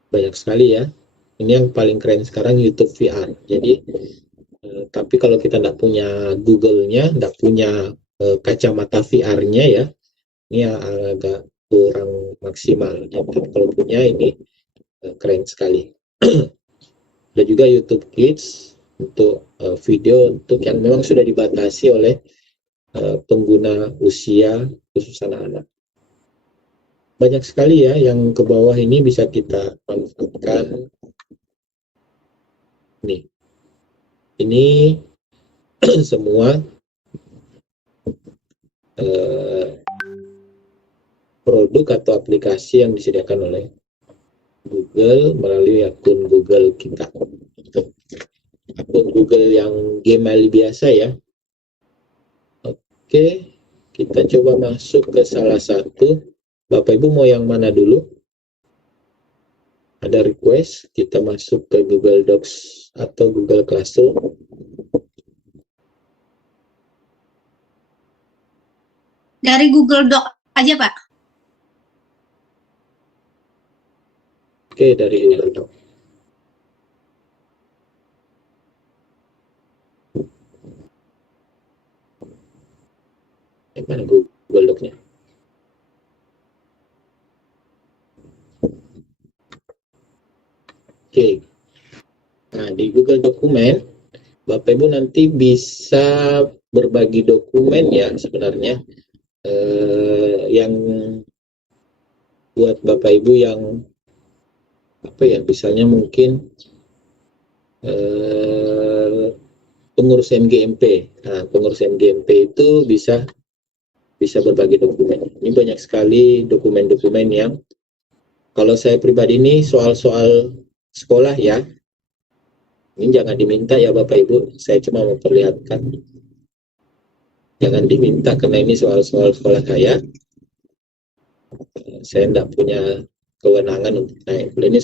banyak sekali ya. Ini yang paling keren sekarang YouTube VR. Jadi tapi kalau kita tidak punya Google-nya, tidak punya kacamata VR-nya ya, ini agak kurang maksimal. Tapi kalau punya ini keren sekali. Ada juga YouTube Kids untuk video untuk yang memang sudah dibatasi oleh pengguna usia khusus anak-anak. Banyak sekali ya yang ke bawah ini bisa kita manfaatkan. Nih. Ini semua produk atau aplikasi yang disediakan oleh Google melalui akun Google kita. Akun Google yang Gmail biasa ya. Oke, kita coba masuk ke salah satu. Bapak Ibu mau yang mana dulu? Ada request, kita masuk ke Google Docs atau Google Classroom. Dari Google Doc aja, Pak. Oke, dari Google Docs. Mana Google Docs-nya? Oke. Nah, di Google Dokumen, Bapak Ibu nanti bisa berbagi dokumen ya sebenarnya, yang buat Bapak Ibu yang apa ya, misalnya mungkin pengurus MGMP. Nah, pengurus MGMP itu bisa berbagi dokumen. Ini banyak sekali dokumen-dokumen yang kalau saya pribadi ini soal-soal sekolah ya. Ini jangan diminta ya Bapak Ibu, saya cuma memperlihatkan. Jangan diminta karena ini soal-soal sekolah saya. Saya tidak punya kewenangan untuk naik. Ini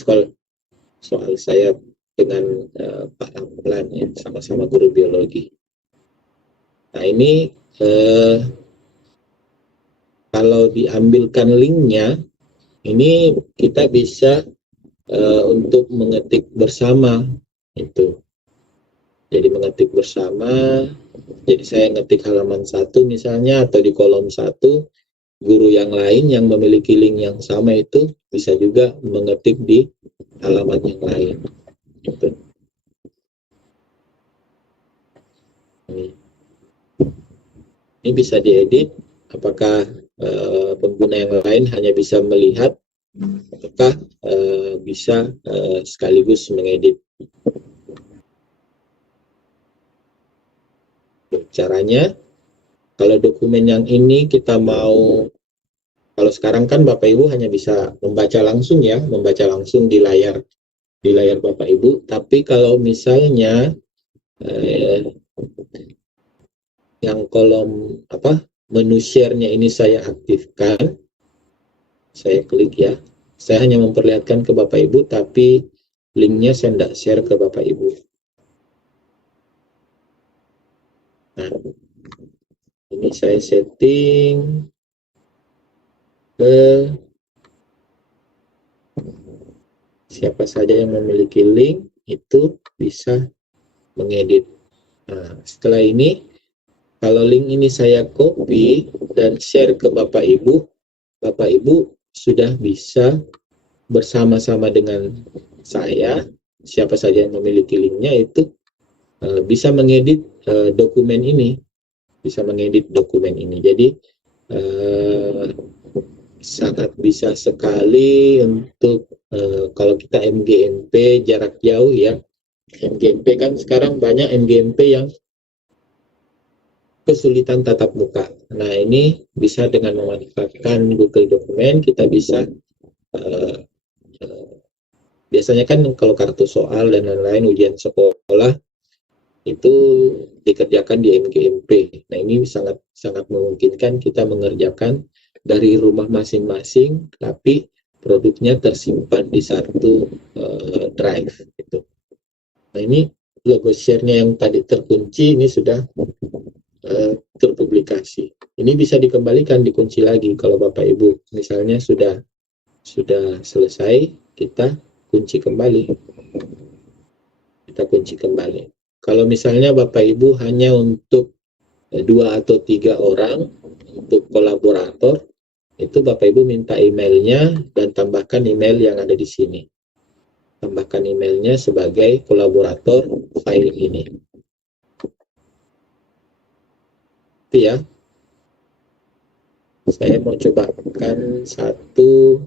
soal saya dengan Pak Amlan ya, sama-sama guru biologi. Nah ini kalau diambilkan linknya, ini kita bisa untuk mengetik bersama itu. Jadi mengetik bersama. Jadi saya ngetik halaman 1 misalnya, atau di kolom 1, guru yang lain yang memiliki link yang sama itu bisa juga mengetik di halaman yang lain. Gitu. Ini bisa diedit. Apakah pengguna yang lain hanya bisa melihat, ataukah bisa sekaligus mengedit. Caranya, kalau dokumen yang ini kita mau, kalau sekarang kan Bapak Ibu hanya bisa membaca langsung ya, membaca langsung di layar Bapak Ibu. Tapi kalau misalnya yang kolom menu share-nya ini saya aktifkan, saya klik ya. Saya hanya memperlihatkan ke Bapak Ibu, tapi linknya saya tidak share ke Bapak Ibu. Nah, ini saya setting ke siapa saja yang memiliki link itu bisa mengedit. Nah, setelah ini, kalau link ini saya copy dan share ke Bapak Ibu sudah bisa bersama-sama dengan saya, siapa saja yang memiliki linknya itu bisa mengedit dokumen ini, Jadi sangat bisa sekali untuk kalau kita MGMP jarak jauh ya. MGMP kan sekarang banyak MGMP yang kesulitan tatap muka. Nah, ini bisa dengan memanfaatkan Google Dokumen, kita bisa biasanya kan kalau kartu soal dan lain-lain, ujian sekolah itu dikerjakan di MGMP. Nah, ini sangat memungkinkan kita mengerjakan dari rumah masing-masing, tapi produknya tersimpan di satu drive. Gitu. Nah, ini logo share-nya yang tadi terkunci, ini sudah terpublikasi. Ini bisa dikembalikan, dikunci lagi. Kalau Bapak Ibu misalnya sudah selesai, kita kunci kembali. Kalau misalnya Bapak Ibu hanya untuk 2 atau 3 orang untuk kolaborator, itu Bapak Ibu minta emailnya dan tambahkan email yang ada di sini. Tambahkan emailnya sebagai kolaborator file ini. Itu ya. Saya mau cobakan satu.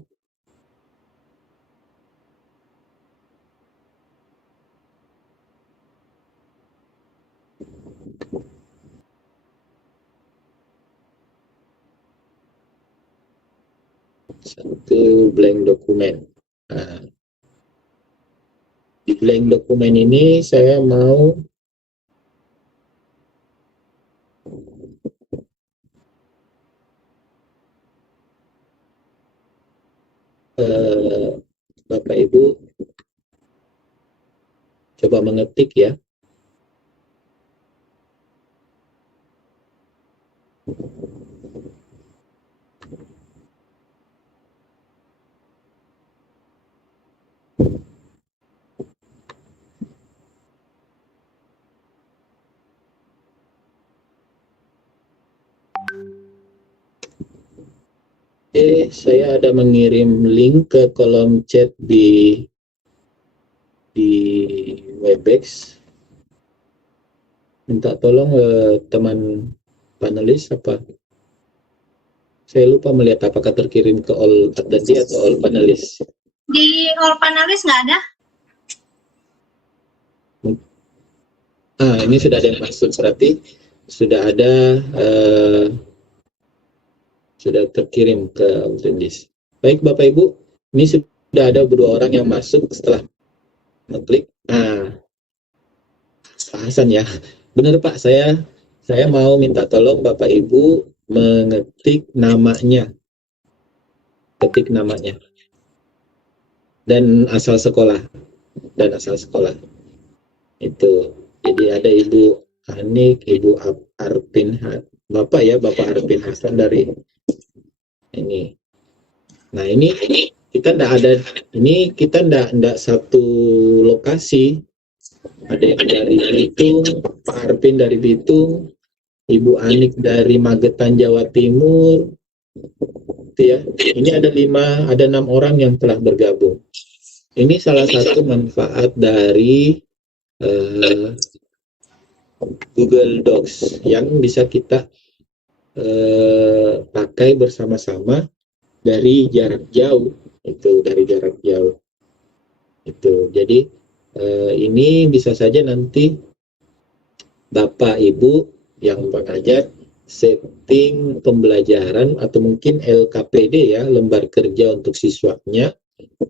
Blank dokumen. Nah, di blank dokumen ini saya mau Bapak Ibu coba mengetik ya. Saya ada mengirim link ke kolom chat di di Webex. Minta tolong teman panelis apa? Saya lupa melihat apakah terkirim ke all attendee atau all panelis. Di all panelis nggak ada? Ini sudah ada yang masuk, berarti sudah ada sudah terkirim ke attendees. Baik Bapak Ibu, ini sudah ada 2 orang yang masuk setelah mengklik. Pak Hasan ya. Benar Pak, saya mau minta tolong Bapak Ibu mengetik namanya. Ketik namanya. Dan asal sekolah. Itu. Jadi ada Ibu Anik, Ibu Arpin, Bapak Arpin Hasan dari ini. Nah, ini kita enggak satu lokasi. Ada yang dari Bitung, Pak Arpin dari Bitung, Ibu Anik dari Magetan Jawa Timur. Itu ya. Ini ada 6 orang yang telah bergabung. Ini salah satu manfaat dari Google Docs yang bisa kita pakai bersama-sama dari jarak jauh. Jadi ini bisa saja nanti Bapak Ibu yang mengajar setting pembelajaran atau mungkin LKPD ya, lembar kerja untuk siswanya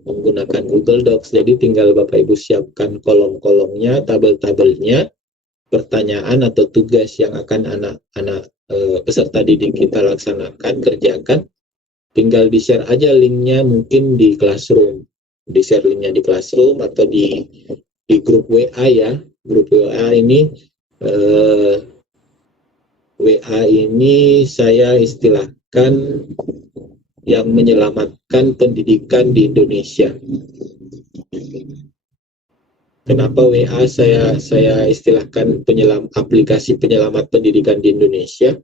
menggunakan Google Docs. Jadi tinggal Bapak Ibu siapkan kolom-kolomnya, tabel-tabelnya, pertanyaan atau tugas yang akan anak-anak peserta didik kita laksanakan, kerjakan. Tinggal di-share aja linknya mungkin di Classroom. Di-share linknya di Classroom atau di grup WA ya. Grup WA ini saya istilahkan yang menyelamatkan pendidikan di Indonesia. Kenapa WA saya istilahkan aplikasi penyelamat pendidikan di Indonesia?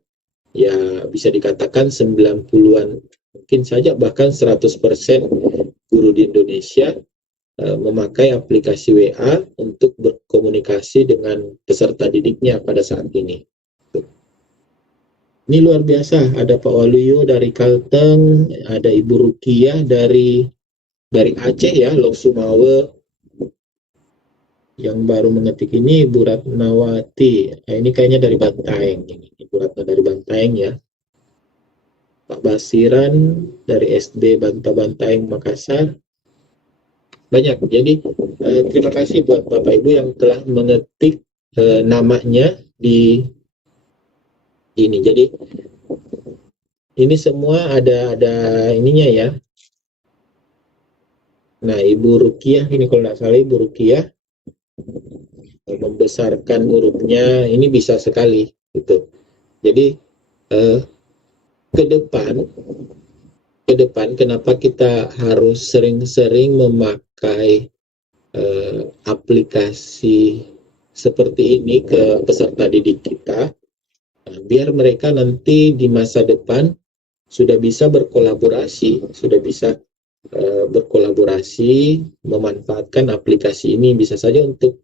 Ya bisa dikatakan 90-an, mungkin saja bahkan 100% guru di Indonesia memakai aplikasi WA untuk berkomunikasi dengan peserta didiknya pada saat ini. Ini luar biasa, ada Pak Waluyo dari Kalteng, ada Ibu Rukiah dari Aceh ya, Lok Sumawe. Yang baru mengetik ini Ibu Ratnawati. Ini kayaknya dari Bantaeng. Ibu Ratna dari Bantaeng ya. Pak Basiran dari SD Bantaeng Makassar. Banyak. Jadi terima kasih buat Bapak Ibu yang telah mengetik namanya di ini. Jadi ini semua ada ininya ya. Nah, Ibu Rukiah ini kalau nggak salah Ibu Rukiah membesarkan hurufnya ini bisa sekali gitu. Jadi ke depan kenapa kita harus sering-sering memakai aplikasi seperti ini ke peserta didik kita, biar mereka nanti di masa depan sudah bisa berkolaborasi, memanfaatkan aplikasi ini, bisa saja untuk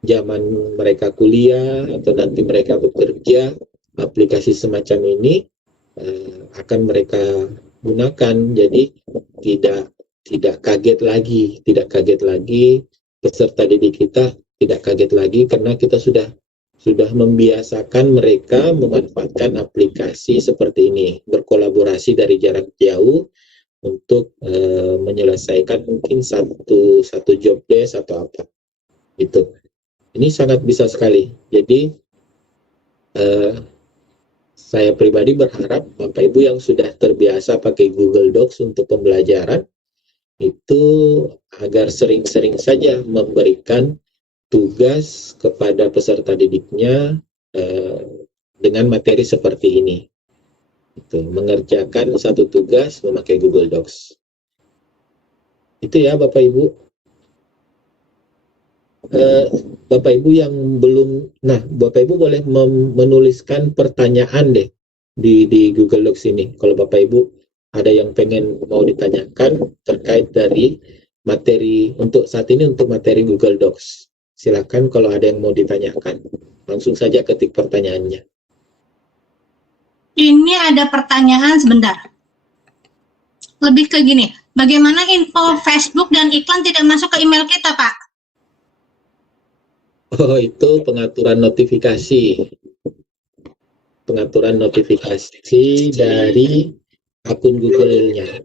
zaman mereka kuliah atau nanti mereka bekerja, aplikasi semacam ini akan mereka gunakan. Jadi tidak kaget lagi peserta didik kita, tidak kaget lagi karena kita sudah membiasakan mereka memanfaatkan aplikasi seperti ini, berkolaborasi dari jarak jauh untuk menyelesaikan mungkin satu job desk atau apa itu. Ini sangat bisa sekali. Jadi saya pribadi berharap Bapak Ibu yang sudah terbiasa pakai Google Docs untuk pembelajaran itu agar sering-sering saja memberikan tugas kepada peserta didiknya dengan materi seperti ini. Itu, mengerjakan satu tugas memakai Google Docs. Itu ya Bapak Ibu. Bapak Ibu yang belum, Bapak Ibu boleh menuliskan pertanyaan deh di Google Docs ini. Kalau Bapak Ibu ada yang pengen mau ditanyakan terkait dari materi untuk saat ini untuk materi Google Docs. Silakan kalau ada yang mau ditanyakan. Langsung saja ketik pertanyaannya. Ini ada pertanyaan sebentar. Lebih ke gini, bagaimana info Facebook dan iklan tidak masuk ke email kita, Pak? Oh, itu pengaturan notifikasi. Pengaturan notifikasi dari akun Google-nya.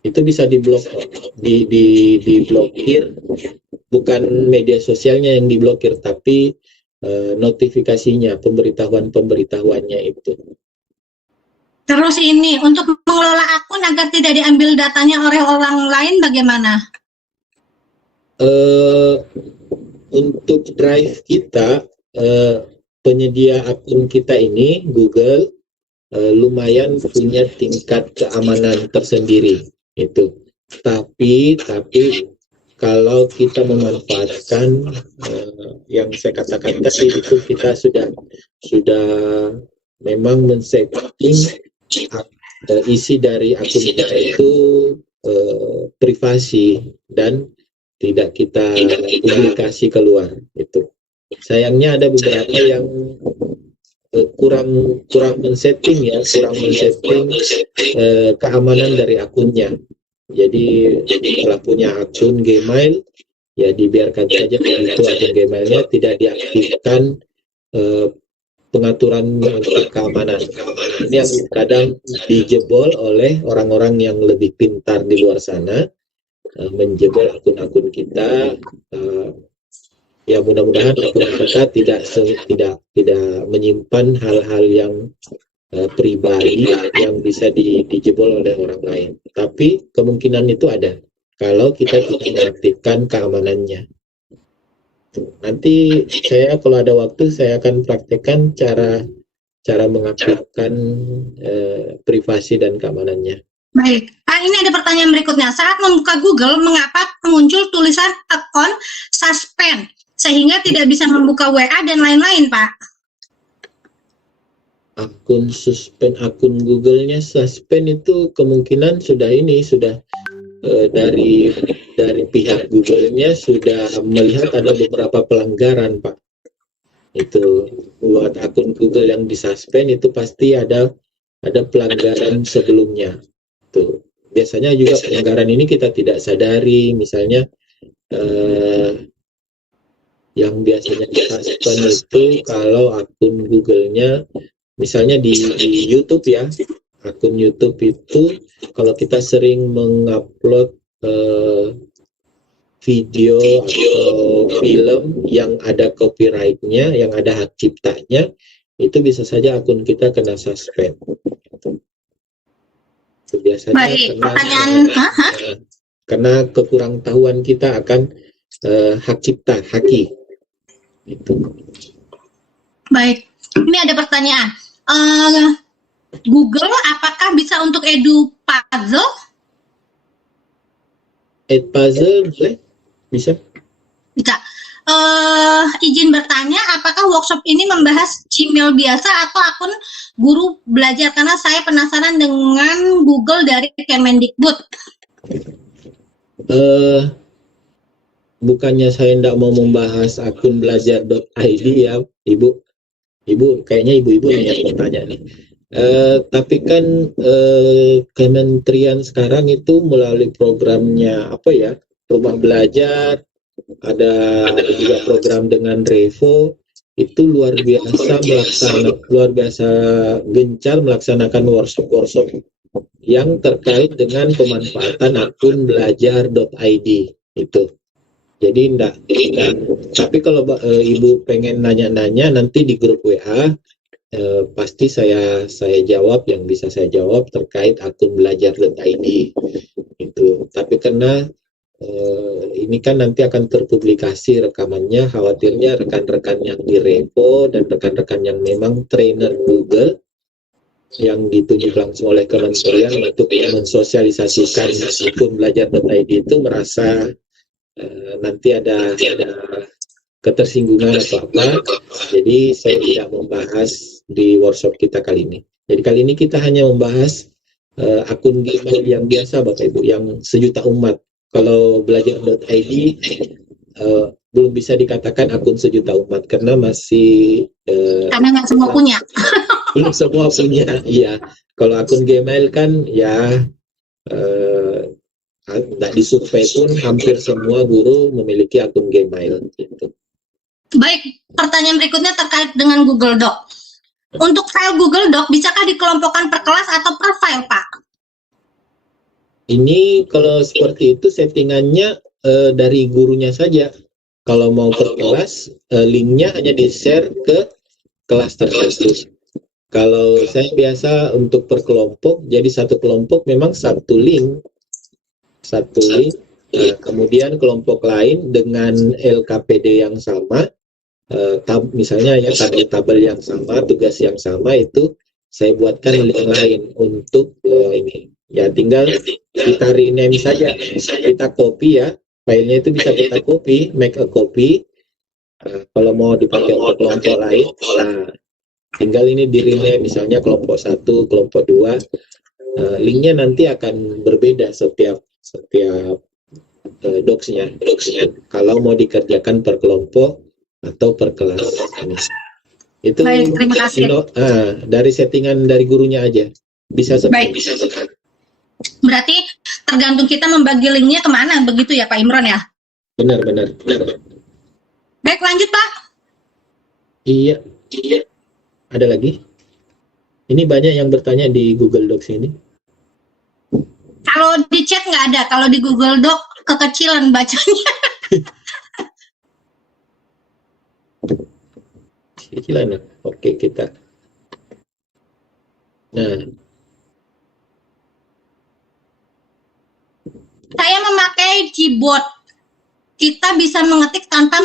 Itu bisa diblok, diblokir. Bukan media sosialnya yang diblokir, tapi notifikasinya, pemberitahuannya itu. Terus ini, untuk mengelola akun agar tidak diambil datanya oleh orang lain bagaimana? Untuk Drive kita, penyedia akun kita ini, Google, lumayan punya tingkat keamanan tersendiri. Itu. Tapi kalau kita memanfaatkan yang saya katakan tadi itu kita sudah memang men-setting isi dari akun kita itu privasi dan tidak kita publikasi keluar. Itu. Sayangnya ada beberapa yang kurang men-setting keamanan dari akunnya. Jadi kalau punya akun Gmail, ya dibiarkan saja begitu akun Gmailnya, tidak diaktifkan pengaturan untuk keamanan. Ini yang kadang dijebol oleh orang-orang yang lebih pintar di luar sana, menjebol akun-akun kita. Ya mudah-mudahan akun kita tidak menyimpan hal-hal yang pribadi yang bisa dijebol oleh orang lain. Tapi kemungkinan itu ada kalau kita tidak mengaktifkan keamanannya. Nanti saya kalau ada waktu saya akan praktekkan cara mengaktifkan privasi dan keamanannya. Baik, ini ada pertanyaan berikutnya. Saat membuka Google, mengapa muncul tulisan account suspend sehingga tidak bisa membuka WA dan lain-lain, Pak? Akun Google-nya suspend itu kemungkinan sudah dari pihak Google-nya sudah melihat ada beberapa pelanggaran, Pak. Itu buat akun Google yang disuspend itu pasti ada pelanggaran sebelumnya. Tuh. Biasanya juga pelanggaran ini kita tidak sadari, misalnya yang biasanya disuspend itu kalau akun Google-nya misalnya di YouTube ya, akun YouTube itu kalau kita sering mengupload video atau film yang ada copyright-nya, yang ada hak ciptanya, itu bisa saja akun kita kena suspend. Itu biasanya baik, karena kekurangtahuan kita akan hak cipta, haki. Itu. Baik, ini ada pertanyaan. Google apakah bisa untuk Edpuzzle? Edpuzzle boleh? Bisa? Bisa. Izin bertanya, apakah workshop ini membahas Gmail biasa atau akun guru belajar? Karena saya penasaran dengan Google dari Kemendikbud. Bukannya saya tidak mau membahas akun belajar.id ya, Ibu. Kayaknya ibu-ibu yang bertanya nih. Tapi kan kementerian sekarang itu melalui programnya Rumah Belajar, ada juga program dengan Revo, itu luar biasa gencar melaksanakan workshop yang terkait dengan pemanfaatan akun belajar.id itu. Jadi tapi kalau ibu pengen nanya-nanya nanti di grup WA pasti saya jawab yang bisa saya jawab terkait akun belajar.id itu. Tapi karena ini kan nanti akan terpublikasi rekamannya, khawatirnya rekan-rekan yang di Revo dan rekan-rekan yang memang trainer Google yang ditunjuk langsung oleh kementerian untuk mensosialisasikan akun belajar.id itu merasa nanti ada ketersinggungan atau apa, jadi saya tidak membahas di workshop kita kali ini. Jadi kali ini kita hanya membahas akun Gmail yang biasa Bapak Ibu, yang 1 juta umat kalau belajar.id belum bisa dikatakan akun sejuta umat karena masih Karena nggak semua punya. belum semua punya. Iya, kalau akun Gmail kan ya nggak disurvei pun hampir semua guru memiliki akun Gmail gitu. Baik, pertanyaan berikutnya terkait dengan Google Doc. Untuk file Google Doc, bisakah dikelompokkan per kelas atau per file, Pak? Ini kalau seperti itu settingannya dari gurunya saja. Kalau mau per kelas, linknya hanya di-share ke kelas tertentu. Kalau saya biasa untuk per kelompok, jadi satu kelompok memang satu link, kemudian kelompok lain dengan LKPD yang sama, misalnya ya tabel yang sama, tugas yang sama, itu saya buatkan link lain untuk ini. Ya tinggal kita rename saja, kita copy ya, filenya itu bisa kita copy, make a copy. Kalau mau dipakai untuk kelompok lain, tinggal ini di rename, misalnya kelompok 1, kelompok 2, linknya nanti akan berbeda setiap docs-nya. Kalau mau dikerjakan per kelompok atau per kelas. Itu baik, terima kasih. Dari settingan dari gurunya aja bisa Baik. Berarti tergantung kita membagi linknya kemana, begitu ya Pak Imron ya? Benar. Baik, lanjut Pak. Iya. Ada lagi? Ini banyak yang bertanya di Google Docs ini. Kalau di chat nggak ada, kalau di Google Doc kekecilan bacanya. Kecilan. Oke, kita. Nah, Saya memakai keyboard. Kita bisa mengetik tanpa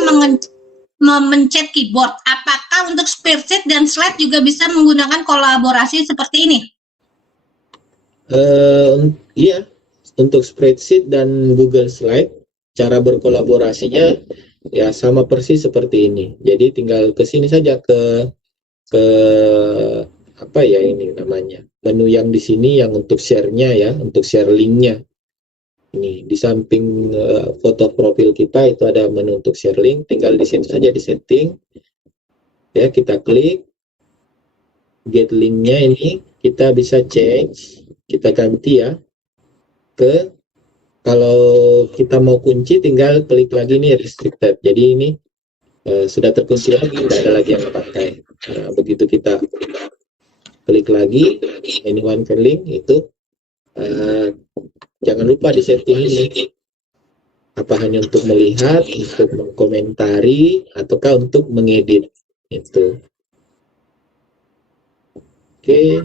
memencet keyboard. Apakah untuk spreadsheet dan slide juga bisa menggunakan kolaborasi seperti ini? Iya, untuk spreadsheet dan Google Slide, cara berkolaborasinya ya sama persis seperti ini. Jadi tinggal ke sini saja ke apa ya ini namanya, menu yang di sini yang untuk share-nya ya, untuk share link-nya. Ini di samping foto profil kita itu ada menu untuk share link, tinggal di sini saja di setting. Ya, kita klik get link-nya, ini kita bisa change, kita ganti ya ke, kalau kita mau kunci tinggal klik lagi nih restricted. Jadi ini sudah terkunci lagi, tidak ada lagi yang pakai. Begitu kita klik lagi anyone can link itu, jangan lupa di setting ini, apa hanya untuk melihat, untuk mengkomentari, ataukah untuk mengedit itu. Oke,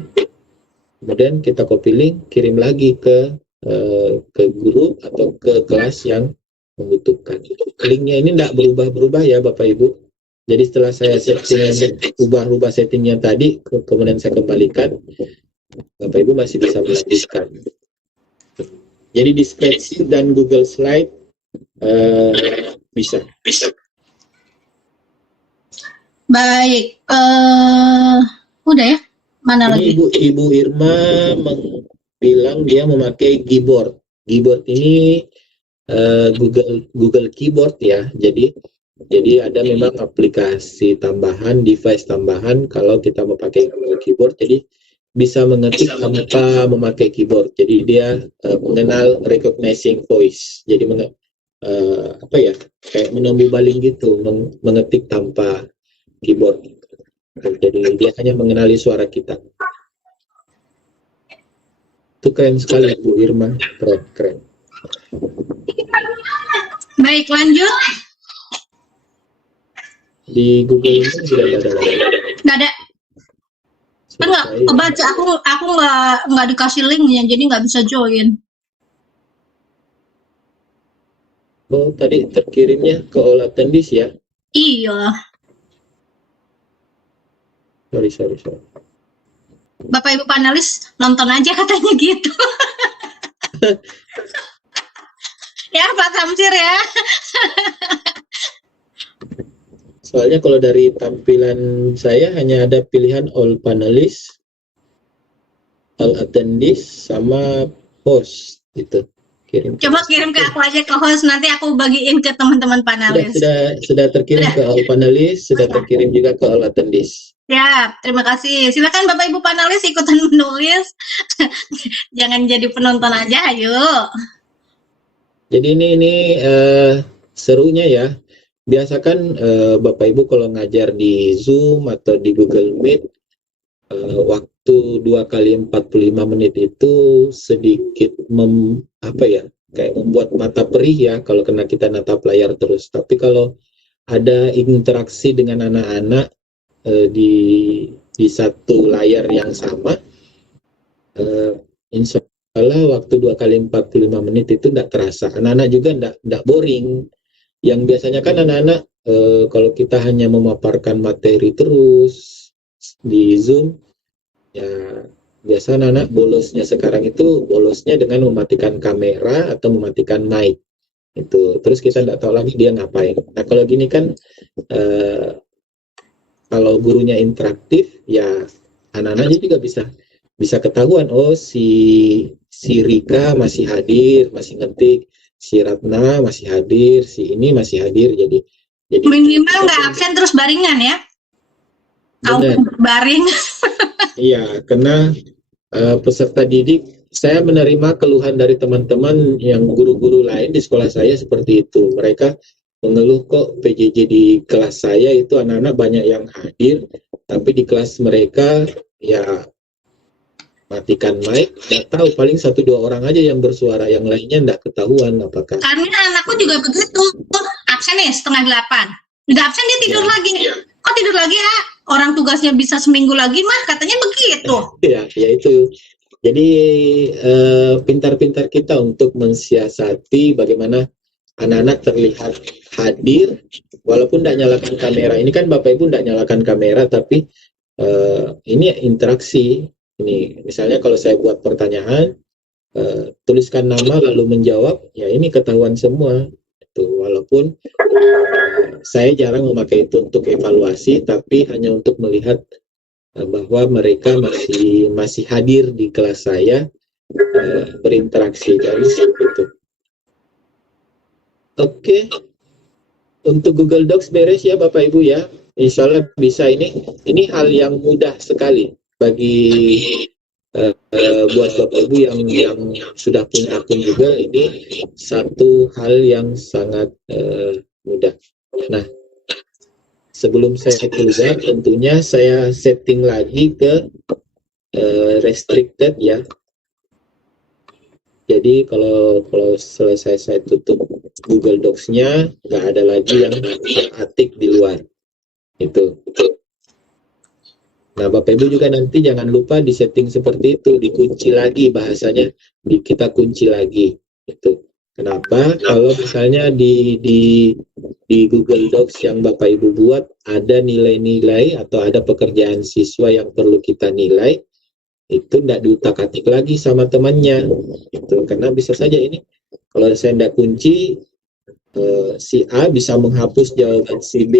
kemudian kita copy link, kirim lagi ke guru atau ke kelas yang membutuhkan. Linknya ini tidak berubah-berubah ya Bapak Ibu. Jadi setelah saya ubah settingnya tadi, kemudian saya kembalikan, Bapak Ibu masih bisa melanjutkan. Jadi di spreadsheet dan Google Slide bisa. Baik, udah ya? Mana Ini lagi? Ibu Irma bilang dia memakai keyboard. Keyboard ini Google Keyboard ya. Jadi ada memang aplikasi tambahan, device tambahan kalau kita memakai Google Keyboard. Jadi bisa mengetik tanpa memakai keyboard. Jadi dia mengenal recognizing voice. Jadi apa ya? Kayak menembus baling gitu, mengetik tanpa keyboard. Jadi dia hanya mengenali suara kita. Itu keren sekali Bu Irma, keren. Baik, lanjut. Di Google ini sudah ada lagi. Nggak ada. Enggak, kebaca aku nggak dikasih linknya, jadi nggak bisa join. Oh, tadi terkirimnya ke All Attendees ya? Iya. Sorry. Bapak Ibu panelis nonton aja katanya gitu. Ya Pak Samsir ya. Soalnya kalau dari tampilan saya hanya ada pilihan all panelists, all attendees, sama host gitu. Kirim. Coba kirim ke aku aja ke host, nanti aku bagiin ke teman-teman panelis. Sudah terkirim ke all panelis, sudah terkirim juga ke all attendees. Ya, terima kasih. Silakan Bapak Ibu panelis ikutan menulis. Jangan jadi penonton aja, ayo. Jadi ini serunya ya. Biasakan Bapak Ibu kalau ngajar di Zoom atau di Google Meet, waktu 2 kali 45 menit itu sedikit kayak membuat mata perih ya kalau kena kita natap layar terus. Tapi kalau ada interaksi dengan anak-anak di satu layar yang sama, insya Allah waktu 2 kali 45 menit itu tidak terasa. Anak-anak juga tidak boring. Yang biasanya kan anak-anak kalau kita hanya memaparkan materi terus di Zoom, ya biasa anak-anak bolosnya sekarang itu bolosnya dengan mematikan kamera atau mematikan mic. Itu terus kita tidak tahu lagi dia ngapain. Nah kalau gini kan kalau gurunya interaktif, ya anak-anaknya juga bisa ketahuan, oh si Rika masih hadir, masih ngetik, si Ratna masih hadir, si ini masih hadir, jadi minimal nggak absen terus baringan ya. Benar. Baring. Iya, karena peserta didik, saya menerima keluhan dari teman-teman yang guru-guru lain di sekolah saya seperti itu. Mereka mengeluh kok PJJ di kelas saya itu anak-anak banyak yang hadir, tapi di kelas mereka ya matikan mic, nggak tahu, paling 1-2 orang aja yang bersuara, yang lainnya nggak ketahuan apakah. Karena anakku juga begitu, absen nih 7:30, udah absen dia tidur lagi. Kok tidur lagi ya? Orang tugasnya bisa seminggu lagi mah, katanya begitu. Ya itu. Jadi pintar-pintar kita untuk mensiasati bagaimana anak-anak terlihat hadir walaupun tidak nyalakan kamera. Ini kan Bapak Ibu tidak nyalakan kamera, tapi ini interaksi. Ini misalnya kalau saya buat pertanyaan, tuliskan nama lalu menjawab, ya ini ketahuan semua. Itu walaupun saya jarang memakai itu untuk evaluasi, tapi hanya untuk melihat bahwa mereka masih hadir di kelas saya, berinteraksi dari situ. Oke. Untuk Google Docs beres ya Bapak Ibu ya. Insya Allah bisa. Ini hal yang mudah sekali bagi buat Bapak Ibu yang sudah punya akun juga. Ini satu hal yang sangat mudah. Nah, sebelum saya keluar, tentunya saya setting lagi ke restricted ya. Jadi kalau selesai saya tutup Google Docs-nya, nggak ada lagi yang atik di luar. Itu. Nah, Bapak Ibu juga nanti jangan lupa di setting seperti itu, dikunci lagi bahasanya, kita kunci lagi. Itu. Kenapa? Kalau misalnya di Google Docs yang Bapak Ibu buat ada nilai-nilai atau ada pekerjaan siswa yang perlu kita nilai, itu tidak diutak-atik lagi sama temannya. Itu karena bisa saja ini kalau saya tidak kunci, si A bisa menghapus jawaban si B,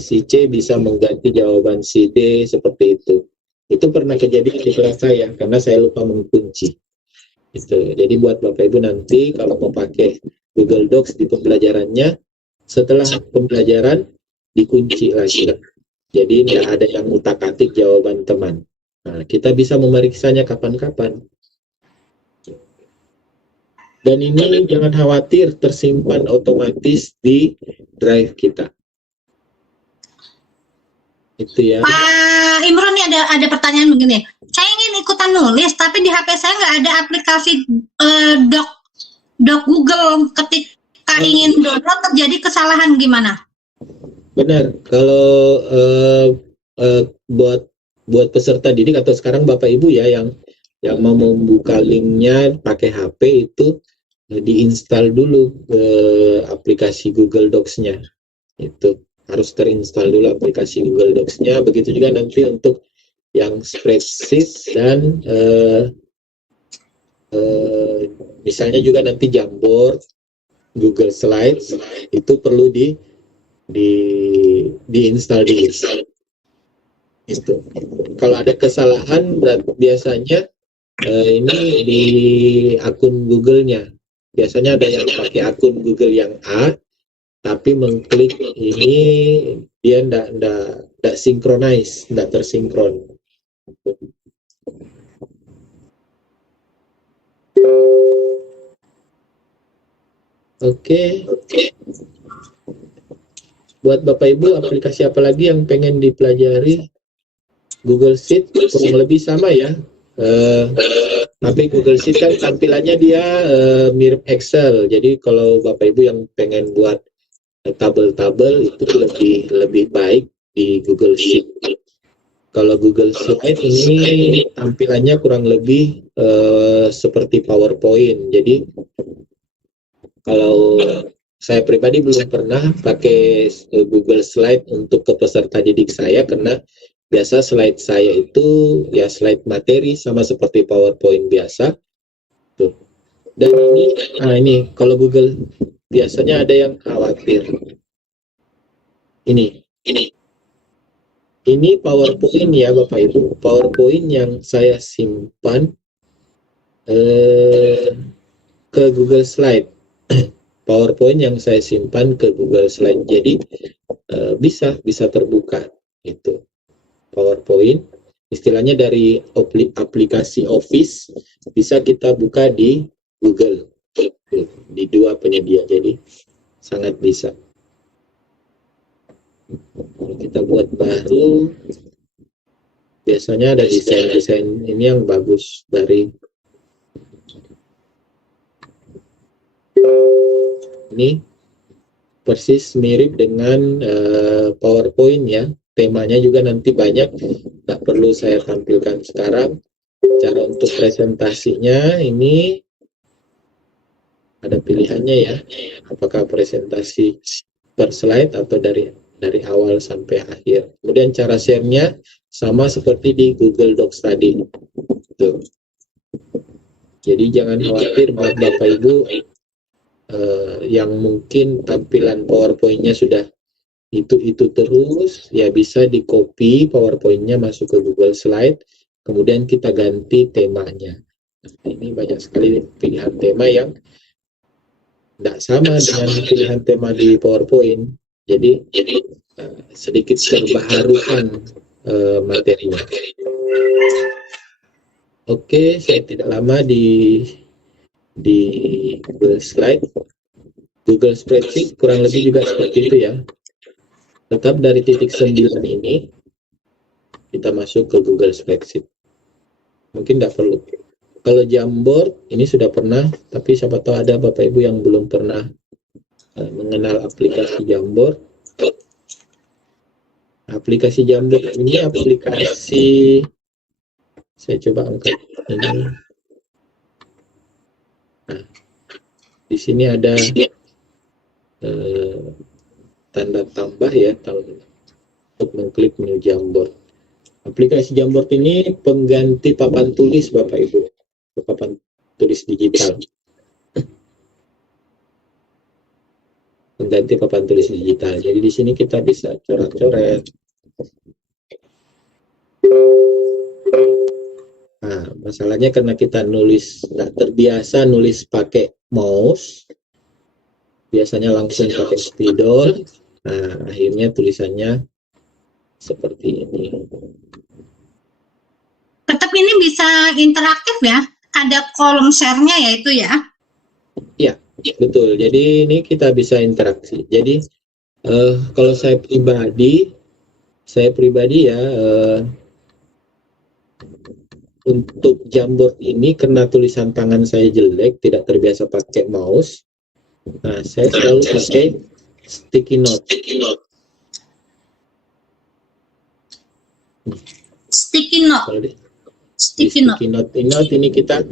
si C bisa mengganti jawaban si D, seperti itu. Itu pernah kejadian di kelas saya karena saya lupa mengunci. Itu. Jadi buat Bapak Ibu nanti kalau mau pakai Google Docs di pembelajarannya, setelah pembelajaran dikunci lagi. Jadi tidak ada yang utak-atik jawaban teman. Nah, kita bisa memeriksanya kapan-kapan. Dan ini jangan khawatir, tersimpan otomatis di drive kita. Itu ya. Pak Imron, nih ada pertanyaan begini. Saya ingin ikutan nulis, tapi di HP saya nggak ada aplikasi Doc Google. Ketika ingin download terjadi kesalahan gimana? Benar. Kalau buat peserta didik atau sekarang Bapak Ibu ya yang mau membuka linknya pakai HP itu diinstal dulu aplikasi Google Docs-nya. Itu harus terinstall dulu aplikasi Google Docs-nya. Begitu juga nanti untuk yang spreadsheet dan misalnya juga nanti Jamboard, Google Slides itu perlu diinstal dulu. Itu. Kalau ada kesalahan biasanya ini di akun Google-nya. Biasanya ada yang pakai akun Google yang A, tapi mengklik ini dia ndak synchronize, ndak tersinkron. Oke. Buat Bapak Ibu, aplikasi apa lagi yang pengen dipelajari? Google Sheet kurang lebih sama ya. Tapi Google Sheet kan tampilannya dia mirip Excel. Jadi kalau Bapak Ibu yang pengen buat tabel-tabel itu lebih baik di Google Sheet. Kalau Google Slide ini tampilannya kurang lebih seperti PowerPoint. Jadi kalau saya pribadi belum pernah pakai Google Slide untuk ke peserta didik saya karena biasa slide saya itu ya slide materi sama seperti PowerPoint biasa. Tuh. Dan ini kalau Google biasanya ada yang khawatir. Ini PowerPoint ya Bapak Ibu. PowerPoint yang saya simpan ke Google Slide. PowerPoint yang saya simpan ke Google Slide. Jadi bisa terbuka itu. PowerPoint istilahnya dari aplikasi Office bisa kita buka di Google di dua penyedia, jadi sangat bisa. Kalau kita buat baru biasanya ada desain ini yang bagus dari ini persis mirip dengan PowerPoint ya. Temanya juga nanti banyak, nggak perlu saya tampilkan sekarang. Cara untuk presentasinya ini ada pilihannya ya, apakah presentasi per slide atau dari awal sampai akhir. Kemudian cara share-nya sama seperti di Google Docs tadi. Tuh. Jadi jangan khawatir buat Bapak Ibu yang mungkin tampilan PowerPoint-nya sudah itu terus, ya bisa di copy PowerPoint-nya masuk ke Google Slide, kemudian kita ganti temanya. Ini banyak sekali pilihan tema yang tidak sama dengan pilihan tema di PowerPoint, jadi sedikit terbaharukan materinya. Oke, saya tidak lama di Google Slide. Google Spreadsheet kurang lebih juga seperti itu ya. Tetap dari titik 9 ini kita masuk ke Google Spreadsheet. Mungkin tidak perlu. Kalau Jamboard ini sudah pernah, tapi siapa tahu ada Bapak Ibu yang belum pernah mengenal aplikasi Jamboard. Aplikasi Jamboard ini aplikasi, saya coba angkat ini. Nah, di sini ada tanda tambah ya untuk mengklik menu Jamboard. Aplikasi Jamboard ini pengganti papan tulis Bapak Ibu, papan tulis digital. Pengganti papan tulis digital. Jadi di sini kita bisa coret-coret. Nah, masalahnya karena kita nulis nggak terbiasa nulis pakai mouse, biasanya langsung pakai spidol. Nah, akhirnya tulisannya seperti ini. Tetap ini bisa interaktif ya? Ada kolom share-nya ya itu ya? Ya, betul. Jadi ini kita bisa interaksi. Jadi kalau saya pribadi ya untuk Jamboard ini karena tulisan tangan saya jelek, tidak terbiasa pakai mouse. Nah, saya selalu pakai sticky note. Sticky note. Sticky note ini kita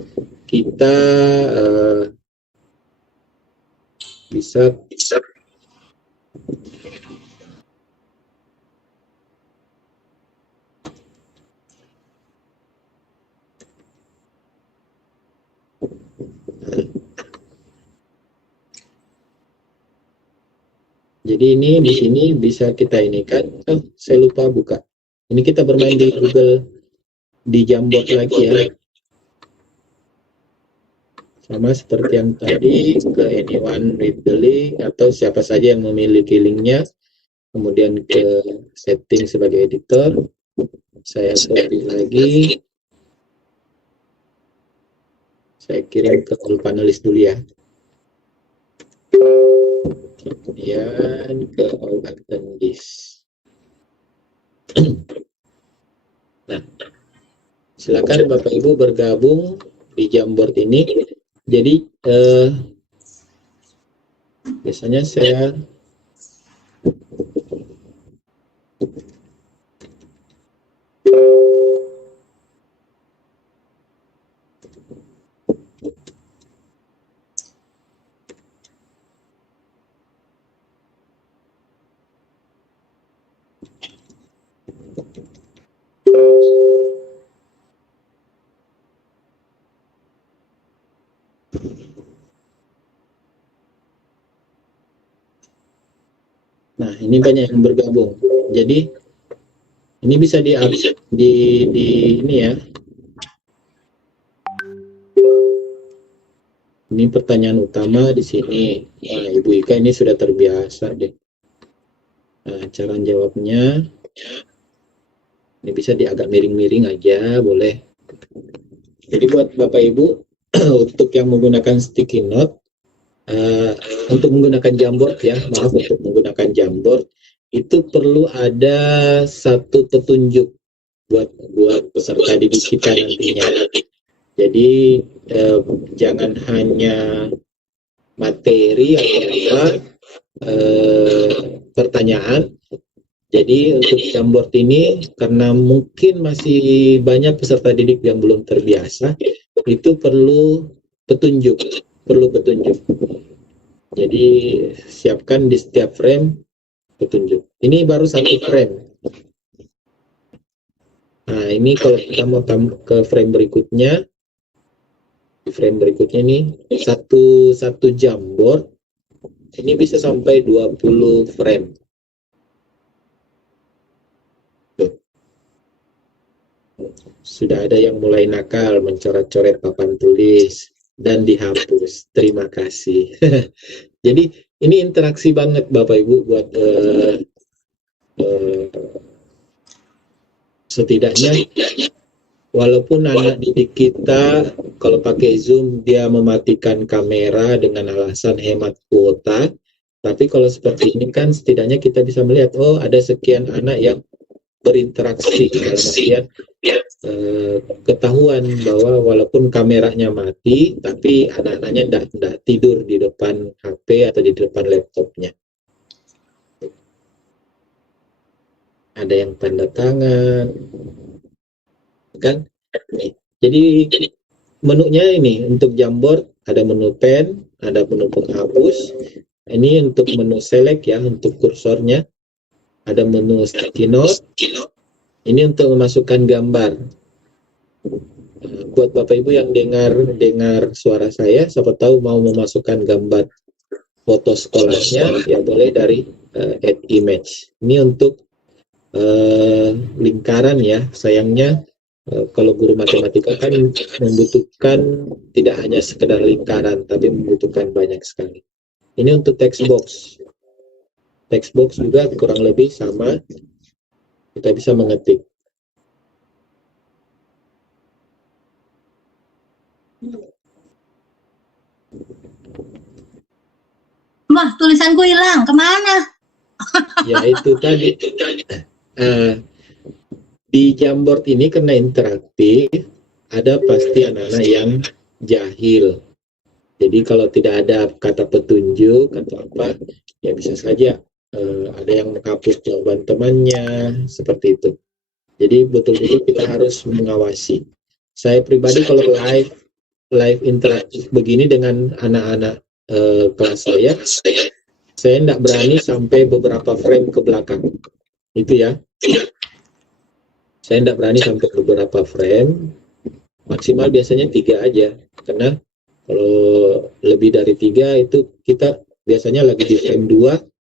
bisa jadi ini di sini bisa kita ini kan, saya lupa buka. Ini kita bermain di Google di Jamboard lagi ya. Sama seperti yang tadi, ke anyone with the link atau siapa saja yang memiliki linknya, kemudian ke setting sebagai editor, saya copy lagi, saya kirim ke all panelis dulu ya, kemudian ke all attendees. Nah, silakan Bapak Ibu bergabung di Jamboard ini. Jadi biasanya saya Nah, ini banyak yang bergabung. Jadi ini bisa di ini ya. Ini pertanyaan utama di sini. Nah, Ibu Ika ini sudah terbiasa deh. Nah, cara jawabnya ini bisa agak miring-miring aja, boleh. Jadi buat Bapak Ibu untuk yang menggunakan sticky note, untuk menggunakan Jamboard ya, maaf, untuk menggunakan Jamboard itu perlu ada satu petunjuk buat peserta didik kita nantinya. Jadi jangan hanya materi atau apa pertanyaan. Jadi untuk Jamboard ini karena mungkin masih banyak peserta didik yang belum terbiasa, itu perlu petunjuk. Jadi siapkan di setiap frame petunjuk. Ini baru satu frame. Nah, ini kalau kita mau ke frame berikutnya, ini satu Jamboard ini bisa sampai 20 frame. Sudah ada yang mulai nakal mencoret-coret papan tulis dan dihapus. Terima kasih. Jadi ini interaksi banget Bapak Ibu buat setidaknya walaupun anak didik kita kalau pakai Zoom dia mematikan kamera dengan alasan hemat kuota, tapi kalau seperti ini kan setidaknya kita bisa melihat, oh ada sekian anak yang berinteraksi, kemudian ketahuan bahwa walaupun kameranya mati, tapi anak-anaknya tidak tidur di depan HP atau di depan laptopnya. Ada yang tanda tangan, kan? Jadi menunya ini untuk Jamboard ada menu pen, ada menu penghapus. Ini untuk menu select ya, untuk kursornya. Ada menu sticky note. Ini untuk memasukkan gambar. Buat Bapak Ibu yang dengar suara saya, siapa tahu mau memasukkan gambar foto sekolahnya, ya boleh dari add image. Ini untuk lingkaran ya. Sayangnya kalau guru matematika kan membutuhkan tidak hanya sekedar lingkaran, tapi membutuhkan banyak sekali. Ini untuk text box. Text box juga kurang lebih sama, kita bisa mengetik. Mah, tulisanku hilang, kemana? Ya itu tadi. Di Jamboard ini karena interaktif, ada pasti anak-anak yang jahil. Jadi kalau tidak ada kata petunjuk atau apa, ya bisa saja ada yang menghapus jawaban temannya, seperti itu. Jadi betul-betul kita harus mengawasi. Saya pribadi kalau live interaktif begini dengan anak-anak kelas saya tidak berani sampai beberapa frame ke belakang. Itu ya. Saya tidak berani sampai beberapa frame. Maksimal biasanya 3 aja. Karena kalau lebih dari 3 itu kita biasanya lagi di frame 2.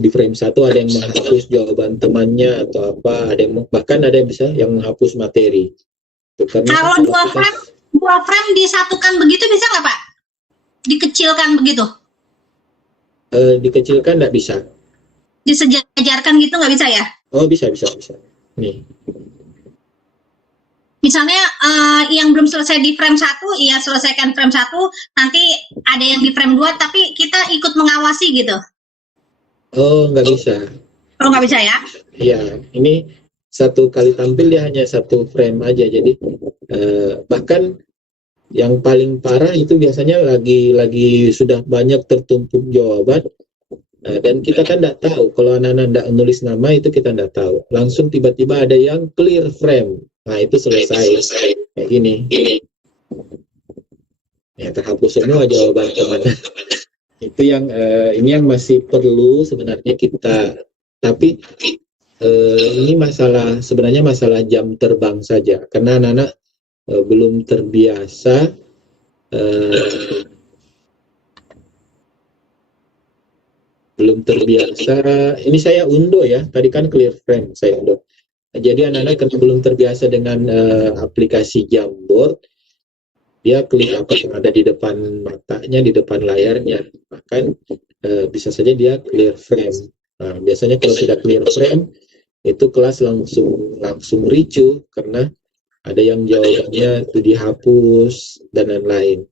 Di frame 1 ada yang menghapus jawaban temannya atau apa, ada yang bahkan ada yang bisa yang menghapus materi. Itu karena kalau dua frame disatukan begitu bisa nggak Pak? dikecilkan begitu? Dikecilkan nggak bisa. Disejajarkan gitu nggak bisa ya? Oh, bisa. Nih. Misalnya yang belum selesai di frame 1, ya selesaikan frame 1, nanti ada yang di frame 2, tapi kita ikut mengawasi gitu. Oh, nggak bisa. Oh, nggak bisa ya? Iya, ini satu kali tampil dia hanya satu frame aja. Jadi bahkan yang paling parah itu biasanya lagi sudah banyak tertumpuk jawaban, dan kita kan nggak tahu kalau anak-anak nggak nulis nama itu kita nggak tahu. Langsung tiba-tiba ada yang clear frame. Nah, itu selesai. Kayak gini. Ya, terhapus semua jawaban kemana. Itu yang ini yang masih perlu sebenarnya kita. Tapi ini sebenarnya masalah jam terbang saja. Karena anak-anak belum terbiasa ini saya undo ya, tadi kan clear frame saya undo. Jadi anak-anak karena belum terbiasa dengan aplikasi Jamboard, dia klik apa yang ada di depan matanya, di depan layarnya, bahkan bisa saja dia clear frame. Nah, biasanya kalau sudah clear frame itu kelas langsung ricu karena ada yang jawabannya itu dihapus dan lain-lain.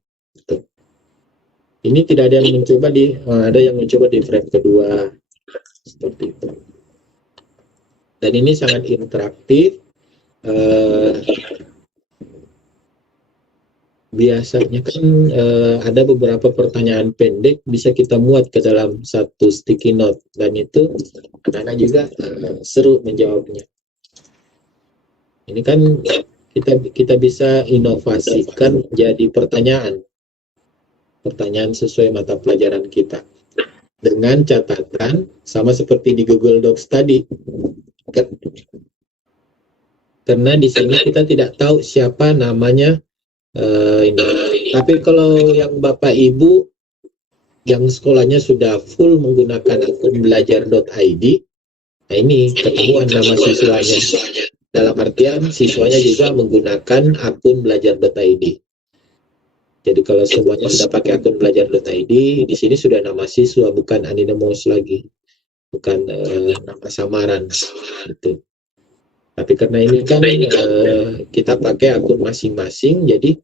Ini tidak ada yang mencoba di frame kedua seperti itu. Dan ini sangat interaktif. Biasanya kan ada beberapa pertanyaan pendek bisa kita muat ke dalam satu sticky note, dan itu anak-anak juga seru menjawabnya. Ini kan kita bisa inovasikan jadi pertanyaan sesuai mata pelajaran kita, dengan catatan sama seperti di Google Docs tadi. Karena di sini kita tidak tahu siapa namanya ini. Tapi kalau yang Bapak Ibu yang sekolahnya sudah full menggunakan akun belajar.id, nah ini ketemuan nama siswanya. Dalam artian siswanya juga menggunakan akun belajar.id. Jadi kalau semuanya sudah pakai akun belajar.id, di sini sudah nama siswa, bukan anonymous lagi, bukan nama samaran gitu. Tapi karena ini kan kita pakai akun masing-masing, jadi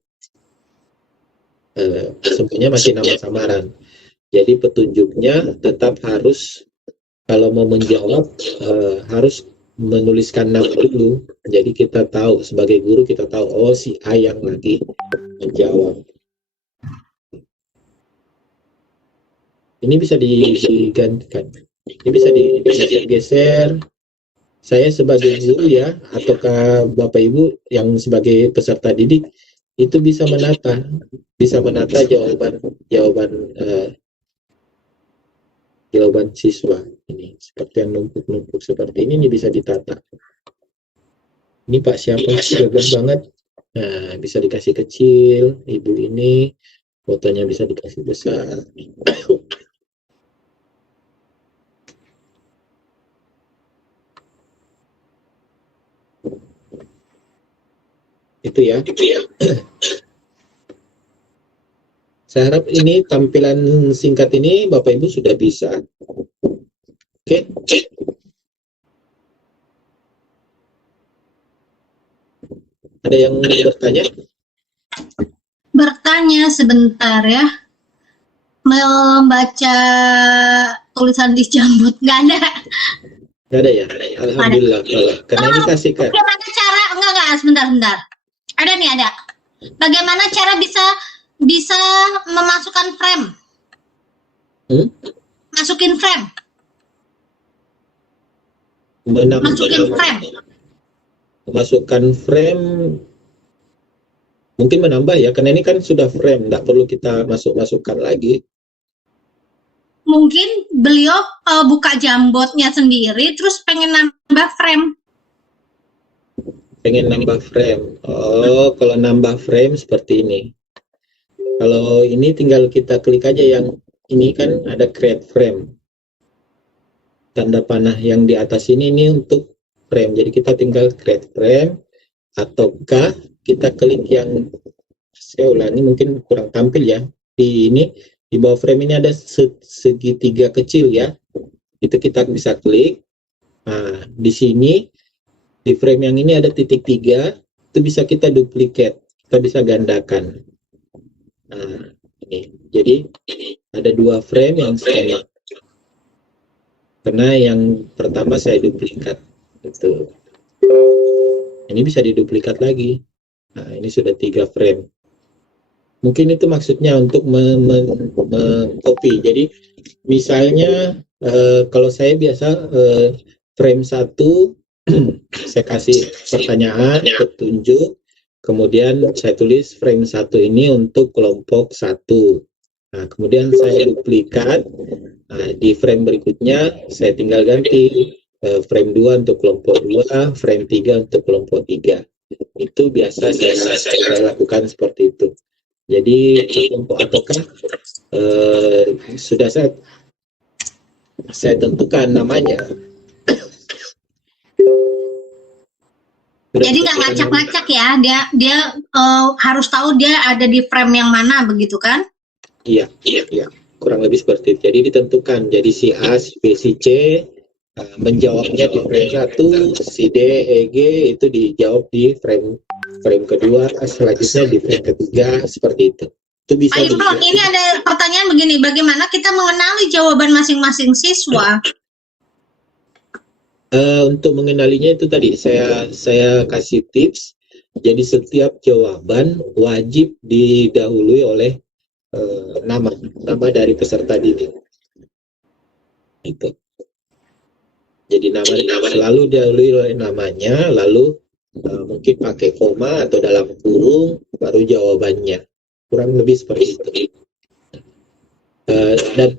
semuanya masih nama samaran. Jadi petunjuknya tetap harus, kalau mau menjawab harus menuliskan nama dulu. Jadi kita tahu, sebagai guru kita tahu, oh si A yang lagi menjawab. Ini bisa digantikan. Ini bisa digeser. Saya sebagai guru ya, ataukah Bapak Ibu yang sebagai peserta didik itu bisa menata jawaban siswa ini, seperti yang numpuk seperti ini bisa ditata. Ini Pak siapa sih, bagus banget. Nah, bisa dikasih kecil, ibu ini fotonya bisa dikasih besar. Itu ya. Saya harap ini tampilan singkat ini Bapak Ibu sudah bisa. Oke. Ada yang bertanya? Bertanya sebentar ya. Membaca tulisan di Jamboard nggak ada. Nggak ada ya? Alhamdulillah. Karena ini kasih kan. Bagaimana cara? Enggak, sebentar. Ada nih, ada. Bagaimana cara bisa memasukkan frame? Masukin frame. Masukkan frame mungkin menambah ya, karena ini kan sudah frame, nggak perlu kita masukkan lagi. Mungkin beliau buka Jamboardnya sendiri terus pengen nambah frame. Oh, kalau nambah frame seperti ini. Kalau ini tinggal kita klik aja yang ini, kan ada create frame. Tanda panah yang di atas ini untuk frame. Jadi kita tinggal create frame, ataukah kita klik yang, saya ulangi mungkin kurang tampil ya. di bawah frame ini ada segitiga kecil ya. Itu kita bisa klik. Nah, di sini di frame yang ini ada titik 3, itu bisa kita duplicate, kita bisa gandakan. Nah, ini. Jadi ada 2 frame yang sama. Karena yang pertama saya duplikat. Itu. Ini bisa diduplikat lagi. Nah, ini sudah 3 frame. Mungkin itu maksudnya untuk copy. Jadi misalnya kalau saya biasa frame 1 saya kasih pertanyaan, petunjuk, kemudian saya tulis frame 1 ini untuk kelompok 1. Nah, kemudian saya duplikat. Nah, di frame berikutnya saya tinggal ganti frame 2 untuk kelompok 2, frame 3 untuk kelompok 3. Itu biasa saya lakukan seperti itu. Jadi kelompok ataukah sudah saya tentukan namanya. Jadi nggak ngacak-ngacak ya, dia harus tahu dia ada di frame yang mana, begitu kan? Iya, kurang lebih seperti itu. Jadi ditentukan, jadi si A, si B, si C menjawabnya di frame 1, si D, E, G itu dijawab di frame kedua, selanjutnya di frame ketiga, seperti itu. Itu bisa. Pak Ibnu, ini ada pertanyaan begini, bagaimana kita mengenali jawaban masing-masing siswa? Untuk mengenalinya itu tadi saya kasih tips. Jadi setiap jawaban wajib didahului oleh nama dari peserta didik. Itu. Jadi nama selalu didahului oleh namanya, lalu mungkin pakai koma atau dalam kurung baru jawabannya. Kurang lebih seperti itu. Dan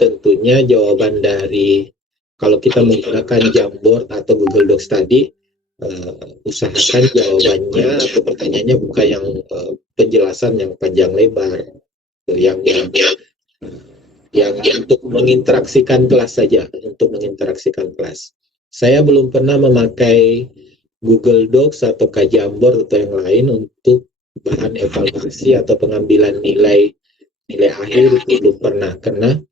tentunya jawaban dari, kalau kita menggunakan Jamboard atau Google Docs tadi, usahakan jawabannya atau pertanyaannya bukan yang penjelasan yang panjang lebar, yang untuk menginteraksikan kelas saja, untuk menginteraksikan kelas. Saya belum pernah memakai Google Docs atau Jamboard atau yang lain untuk bahan evaluasi atau pengambilan nilai akhir, itu belum pernah, karena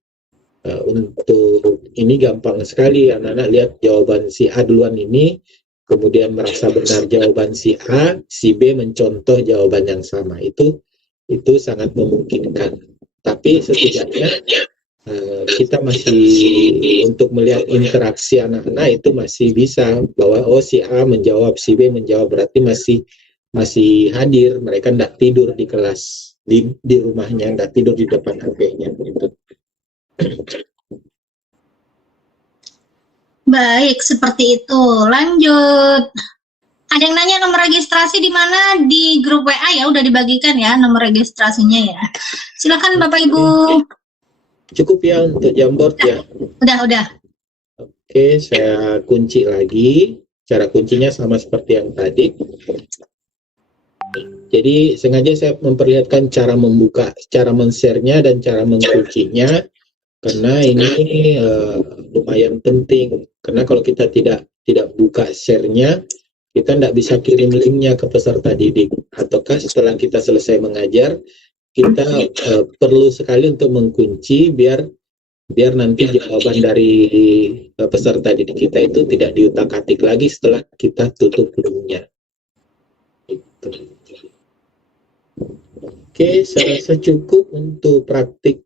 untuk ini gampang sekali anak-anak lihat jawaban si A duluan ini, kemudian merasa benar jawaban si A, si B mencontoh jawaban yang sama. Itu sangat memungkinkan. Tapi setidaknya kita masih untuk melihat interaksi anak-anak itu masih bisa bahwa si A menjawab, si B menjawab, berarti masih hadir, mereka tidak tidur di kelas, di rumahnya, tidak tidur di depan HP-nya gitu. Baik, seperti itu. Lanjut. Ada yang nanya nomor registrasi di mana? Di grup WA ya, udah dibagikan ya nomor registrasinya ya. Silakan Bapak Ibu. Cukup ya untuk Jamboard ya. Udah. Oke, saya kunci lagi. Cara kuncinya sama seperti yang tadi. Jadi sengaja saya memperlihatkan cara membuka, cara men-share-nya dan cara menguncinya, karena ini lumayan penting. Karena kalau kita tidak buka share-nya, kita tidak bisa kirim link-nya ke peserta didik. Ataukah setelah kita selesai mengajar, kita perlu sekali untuk mengunci biar nanti jawaban dari peserta didik kita itu tidak diutak-atik lagi setelah kita tutup link-nya. Oke, saya rasa cukup untuk praktik.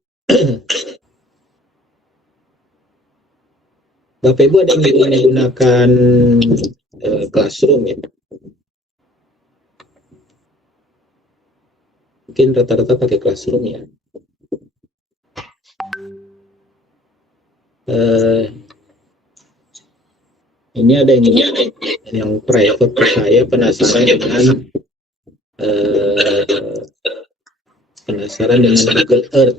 Bapak Ibu ada yang menggunakan Classroom ya? Mungkin rata-rata pakai Classroom ya. Ini ada yang private, saya penasaran dengan Google Earth.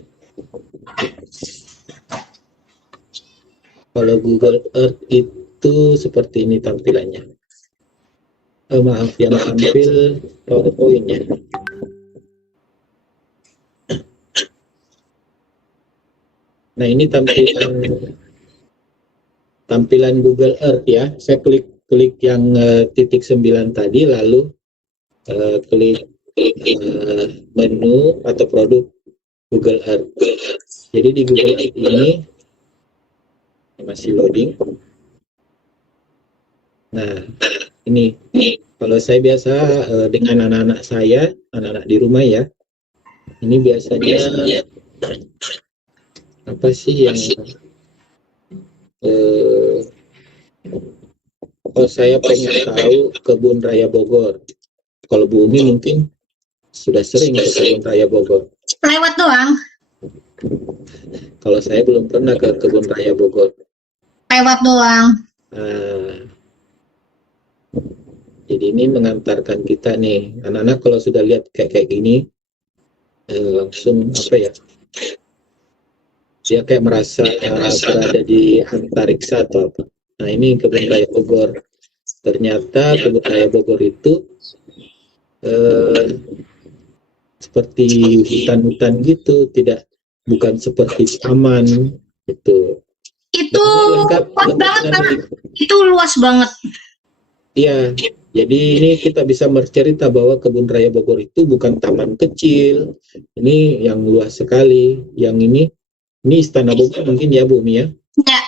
Kalau Google Earth itu seperti ini tampilannya. Maaf, yang tampil PowerPoint-nya. Nah, ini tampilan Google Earth ya. Saya klik yang titik 9 tadi, lalu klik menu atau produk Google Earth. Jadi di Google Earth ini masih loading. Nah, ini kalau saya biasa dengan anak-anak saya, anak-anak di rumah ya, ini biasanya apa sih yang kalau saya pengen tahu Kebun Raya Bogor. Kalau Bu Umi mungkin sudah sering ke Kebun Raya Bogor. Lewat doang. Kalau saya belum pernah ke Kebun Raya Bogor. Lewat doang. Jadi ini mengantarkan kita nih, anak-anak kalau sudah lihat kayak gini, langsung apa ya? Dia kayak merasa berada di antariksa atau apa. Nah ini Kebun Raya Bogor. Ternyata Kebun Raya Bogor itu seperti hutan-hutan gitu, bukan seperti taman gitu. Itu luas banget, Pak. Itu luas banget. Iya, jadi ini kita bisa bercerita bahwa Kebun Raya Bogor itu bukan taman kecil, ini yang luas sekali. Yang ini Istana Bogor mungkin ya Bu Umi ya? Ya.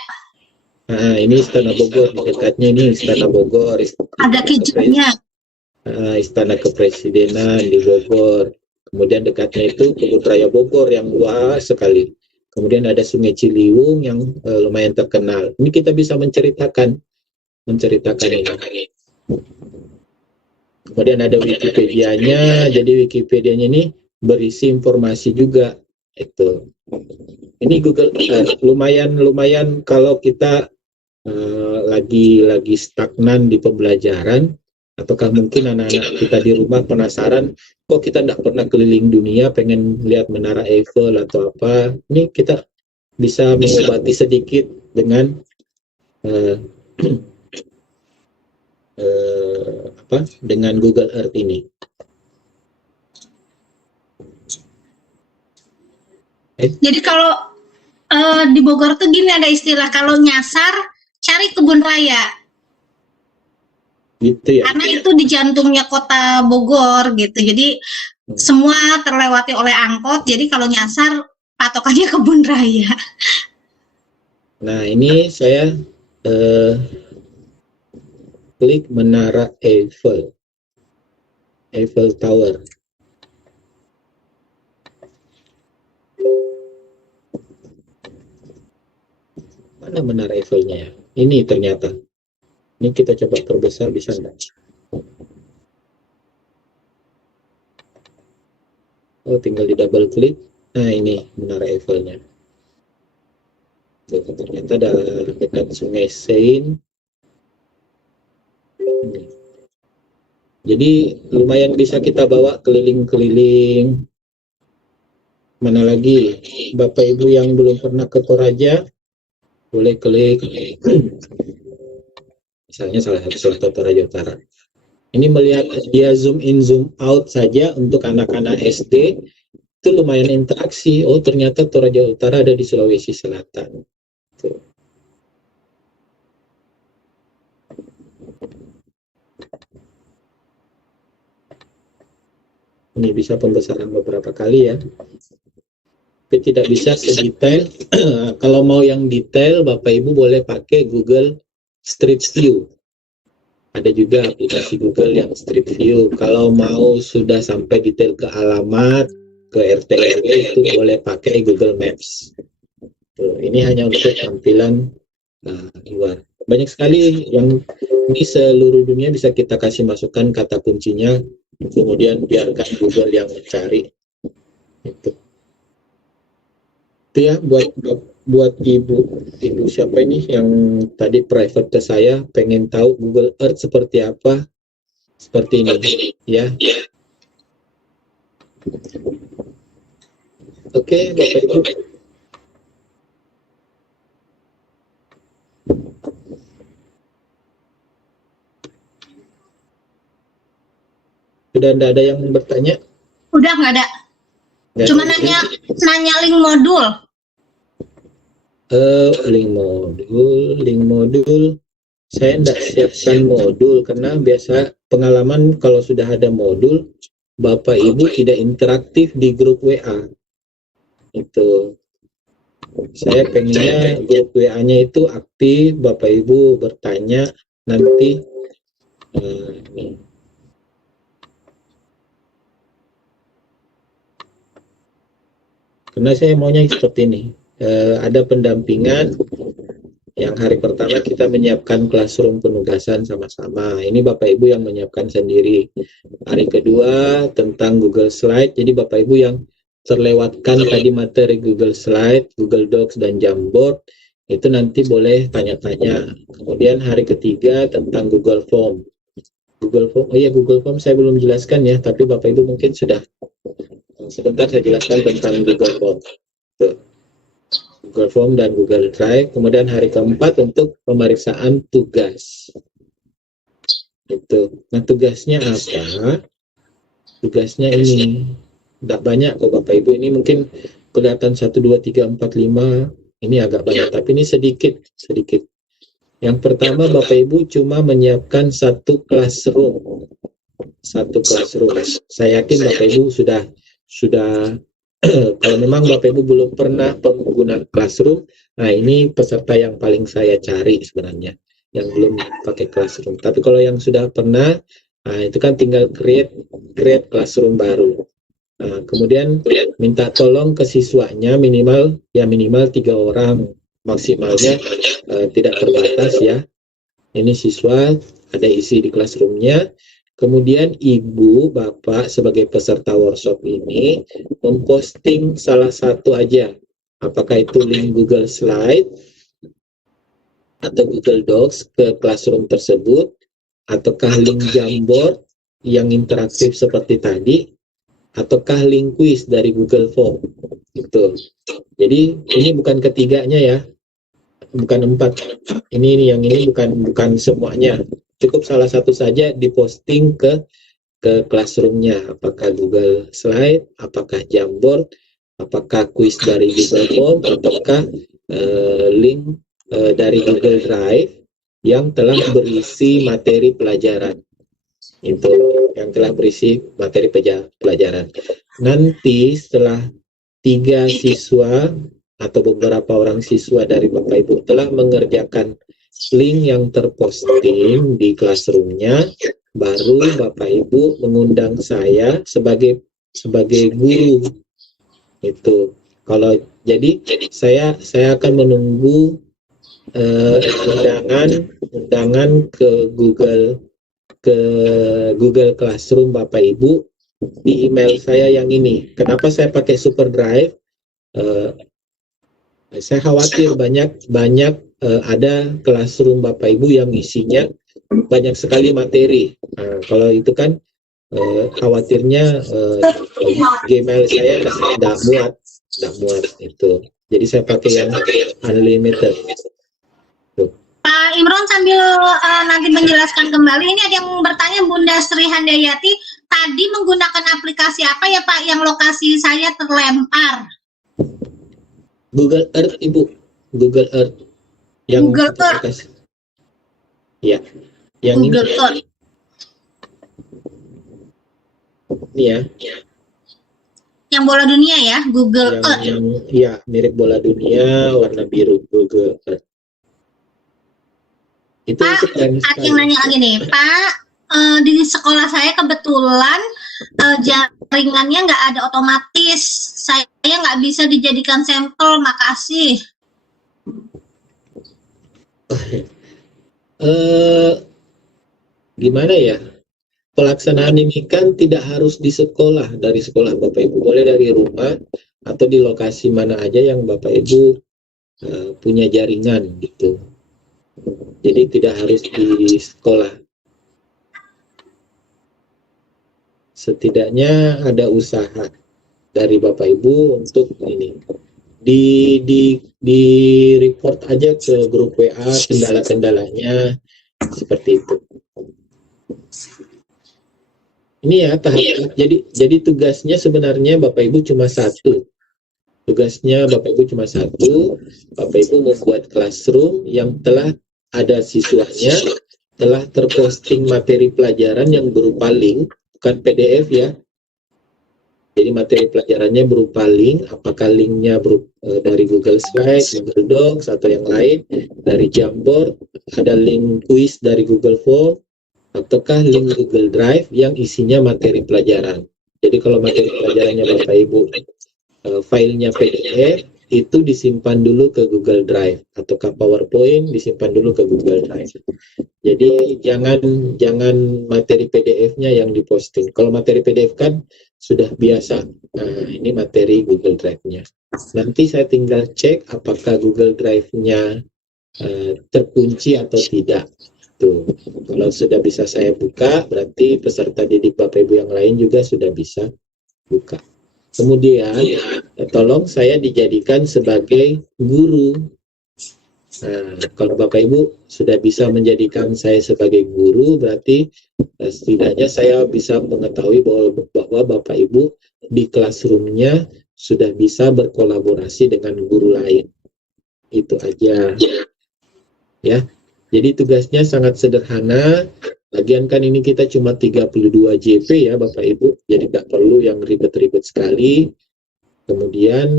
Nah, ini Istana Bogor, dekatnya ini Istana Bogor. Ada kijangnya. Istana Kepresidenan di Bogor. Kemudian dekatnya itu Kebun Raya Bogor yang luas sekali. Kemudian ada Sungai Ciliwung yang lumayan terkenal. Ini kita bisa menceritakan ini. Kemudian ada Wikipedia-nya, jadi Wikipedia-nya ini berisi informasi juga. Itu. Ini Google lumayan kalau kita lagi stagnan di pembelajaran, ataukah mungkin anak-anak kita di rumah penasaran, kok kita tidak pernah keliling dunia, pengen lihat Menara Eiffel atau apa. Ini kita bisa mengobati sedikit dengan dengan Google Earth ini. Jadi kalau di Bogor tuh gini, ada istilah kalau nyasar cari kebun raya. Gitu ya. Karena itu di jantungnya kota Bogor gitu. Jadi semua terlewati oleh angkot. Jadi kalau nyasar patokannya kebun raya. Nah, ini saya klik Menara Eiffel Tower. Mana Menara Eiffelnya ya? Ini ternyata. Ini kita coba perbesar, bisa enggak? Oh, tinggal di double klik. Nah, ini Menara Eiffelnya. Tuh, ternyata ada dekat Sungai Seine. Jadi lumayan bisa kita bawa keliling-keliling. Mana lagi Bapak Ibu yang belum pernah ke Toraja, boleh klik. Misalnya salah satu Toraja Utara. Ini melihat dia zoom in zoom out saja untuk anak-anak SD itu lumayan interaksi. Oh, ternyata Toraja Utara ada di Sulawesi Selatan. Tuh. Ini bisa pembesaran beberapa kali ya. Tapi tidak bisa sedetail. Kalau mau yang detail, Bapak Ibu boleh pakai Google Street View. Ada juga aplikasi Google yang Street View. Kalau mau sudah sampai detail ke alamat, ke RT RW, itu boleh pakai Google Maps. Tuh, ini hanya untuk tampilan luar. Banyak sekali yang ini seluruh dunia bisa kita kasih masukan kata kuncinya, kemudian biarkan Google yang mencari. Itu ya buat ibu siapa ini yang tadi private ke saya pengen tahu Google Earth seperti apa, seperti ini ya. Oke, Bapak Ibu. Sudah ada yang bertanya? Udah nggak ada. Cuma nanya link modul. Link modul. Saya tidak siapkan modul karena biasa pengalaman kalau sudah ada modul, Bapak Ibu tidak interaktif di grup WA. Itu saya pengennya grup WA-nya itu aktif, Bapak Ibu bertanya nanti. Nih. Karena saya maunya seperti ini, ada pendampingan. Yang hari pertama kita menyiapkan classroom penugasan sama-sama. Ini Bapak Ibu yang menyiapkan sendiri. Hari kedua tentang Google Slide. Jadi Bapak Ibu yang terlewatkan tadi materi Google Slide, Google Docs, dan Jamboard, itu nanti boleh tanya-tanya. Kemudian hari ketiga tentang Google Form. Google Form, oh iya, Google Form saya belum jelaskan ya, tapi Bapak Ibu mungkin sudah. Sebentar saya jelaskan tentang Google Form. Tuh. Google Form dan Google Drive. Kemudian hari keempat untuk pemeriksaan tugas. Itu. Nah, tugasnya apa? Tugasnya ini. Tidak banyak kok Bapak Ibu. Ini mungkin kelihatan 1, 2, 3, 4, 5. Ini agak banyak, tapi ini sedikit. Yang pertama Bapak Ibu cuma menyiapkan satu classroom. Saya yakin Bapak Ibu sudah kalau memang Bapak Ibu belum pernah pengguna classroom, nah ini peserta yang paling saya cari sebenarnya, yang belum pakai classroom. Tapi kalau yang sudah pernah, nah itu kan tinggal create classroom baru. Nah, kemudian minta tolong ke siswanya minimal 3 orang, maksimalnya tidak terbatas ya. Ini siswa ada isi di classroomnya. Kemudian Ibu, Bapak sebagai peserta workshop ini memposting salah satu aja. Apakah itu link Google Slide atau Google Docs ke classroom tersebut, ataukah link Jamboard yang interaktif seperti tadi, ataukah link quiz dari Google Form. Gitu. Jadi ini bukan ketiganya ya. Bukan 4. Ini yang ini bukan semuanya. Cukup salah satu saja diposting ke classroomnya, apakah Google Slide, apakah Jamboard, apakah quiz dari Google Form, ataukah link dari Google Drive yang telah berisi materi pelajaran. Itu yang telah berisi materi pelajaran. Nanti setelah 3 siswa atau beberapa orang siswa dari Bapak Ibu telah mengerjakan link yang terposting di classroomnya, baru Bapak Ibu mengundang saya sebagai guru. Itu. Kalau jadi saya akan menunggu undangan ke Google Classroom Bapak Ibu di email saya yang ini. Kenapa saya pakai Super Drive? Saya khawatir banyak ada classroom Bapak Ibu yang isinya banyak sekali materi. Nah, kalau itu kan khawatirnya Gmail saya tidak muat itu. Jadi saya pakai yang unlimited. Pak Imron sambil nanti menjelaskan kembali, ini ada yang bertanya, Bunda Sri Handayati, tadi menggunakan aplikasi apa ya Pak yang lokasi saya terlempar? Google Earth Ibu, Google Earth. Yang Google Earth. Ya, yang Google ini. Earth. Ini ya. Yang bola dunia ya, Google Earth. Iya, mirip bola dunia, warna biru, Google Earth. Itu Pak, ada yang nanya lagi nih, Pak, di sekolah saya kebetulan jaringannya nggak ada otomatis, saya nggak bisa dijadikan sampel, makasih. Gimana ya? Pelaksanaan ini kan tidak harus di sekolah, dari sekolah Bapak Ibu, boleh dari rumah atau di lokasi mana aja yang Bapak Ibu punya jaringan gitu. Jadi tidak harus di sekolah. Setidaknya ada usaha dari Bapak Ibu untuk ini. Di report aja ke grup WA kendala-kendalanya seperti itu. Ini ya tahap. Jadi tugasnya sebenarnya Bapak Ibu cuma satu. Tugasnya Bapak Ibu cuma satu. Bapak Ibu membuat classroom yang telah ada siswanya, telah terposting materi pelajaran yang berupa link, bukan PDF ya. Jadi materi pelajarannya berupa link, apakah linknya dari Google Slide, Google Docs, atau yang lain, dari Jamboard, ada link quiz dari Google Form, ataukah link Google Drive yang isinya materi pelajaran. Jadi kalau materi pelajarannya Bapak Ibu filenya PDF, itu disimpan dulu ke Google Drive, ataukah PowerPoint disimpan dulu ke Google Drive. Jadi jangan materi PDF-nya yang diposting. Kalau materi PDF kan sudah biasa. Nah, ini materi Google Drive-nya. Nanti saya tinggal cek apakah Google Drive-nya terkunci atau tidak. Tuh, kalau sudah bisa saya buka, berarti peserta didik Bapak Ibu yang lain juga sudah bisa buka. Kemudian, tolong saya dijadikan sebagai guru. Nah, kalau Bapak Ibu sudah bisa menjadikan saya sebagai guru, berarti setidaknya saya bisa mengetahui bahwa Bapak Ibu di classroom-nya sudah bisa berkolaborasi dengan guru lain. Itu aja. Ya. Jadi tugasnya sangat sederhana. Lagian kan ini kita cuma 32 JP ya Bapak Ibu, jadi nggak perlu yang ribet-ribet sekali. Kemudian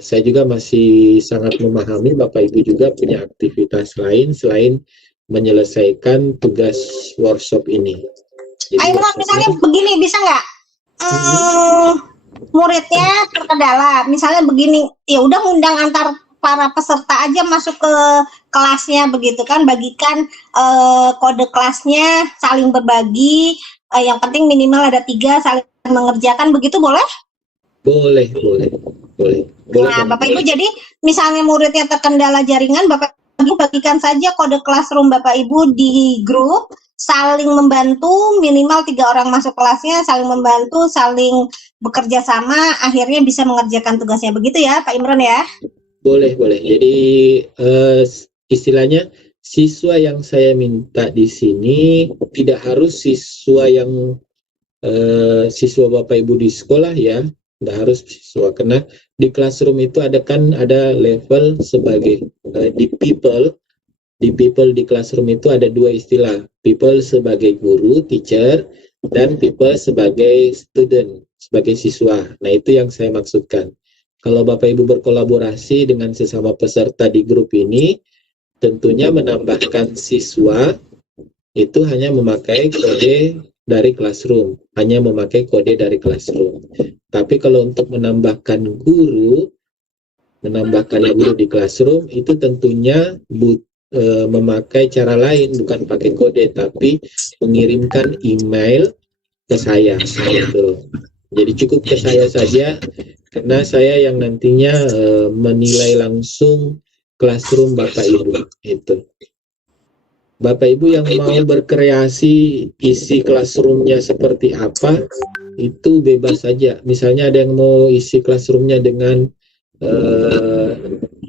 saya juga masih sangat memahami Bapak Ibu juga punya aktivitas lain selain menyelesaikan tugas workshop ini. Jadi misalnya begini, bisa nggak? Muridnya terkendala, misalnya begini, ya udah ngundang antar para peserta aja masuk ke kelasnya begitu kan, bagikan kode kelasnya, saling berbagi, yang penting minimal ada 3 saling mengerjakan, begitu boleh? Boleh. Nah, Bapak Ibu, jadi misalnya muridnya terkendala jaringan, Bapak Ibu bagikan saja kode classroom Bapak Ibu di grup, saling membantu, minimal 3 orang masuk kelasnya, saling membantu, saling bekerja sama, akhirnya bisa mengerjakan tugasnya, begitu ya Pak Imron ya? Boleh. Jadi istilahnya siswa yang saya minta di sini tidak harus siswa yang siswa Bapak Ibu di sekolah ya, tidak harus siswa, karena di classroom itu ada level sebagai di people di classroom itu ada 2 istilah, people sebagai guru, teacher, dan people sebagai student, sebagai siswa. Nah, itu yang saya maksudkan. Kalau Bapak Ibu berkolaborasi dengan sesama peserta di grup ini, tentunya menambahkan siswa itu hanya memakai kode dari classroom, Tapi kalau untuk menambahkan guru di classroom itu tentunya memakai cara lain, bukan pakai kode, tapi mengirimkan email ke saya. Gitu. Jadi cukup ke saya saja, karena saya yang nantinya menilai langsung classroom Bapak Ibu. Itu. Bapak Ibu yang mau berkreasi isi classroom-nya seperti apa, itu bebas saja. Misalnya ada yang mau isi classroom-nya dengan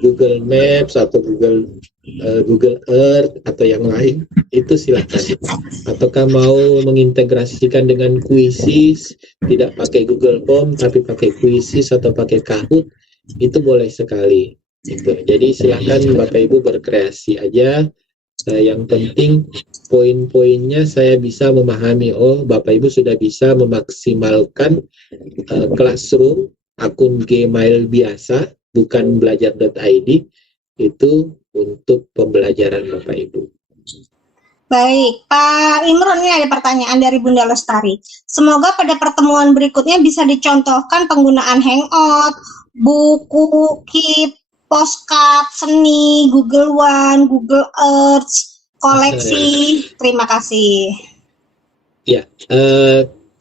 Google Maps atau Google Earth atau yang lain, itu silakan. Ataukah mau mengintegrasikan dengan Quizzes, tidak pakai Google Form tapi pakai Quizzes atau pakai Kahoot, itu boleh sekali. Gitu. Jadi silakan Bapak Ibu berkreasi aja. Yang penting poin-poinnya saya bisa memahami, oh Bapak Ibu sudah bisa memaksimalkan classroom akun Gmail biasa, bukan belajar.id, itu untuk pembelajaran Bapak Ibu. Baik, Pak Imron, ini ada pertanyaan dari Bunda Lestari. Semoga pada pertemuan berikutnya bisa dicontohkan penggunaan Hangout, buku, Keep, postcard, seni, Google One, Google Earth, koleksi. Terima kasih. Ya,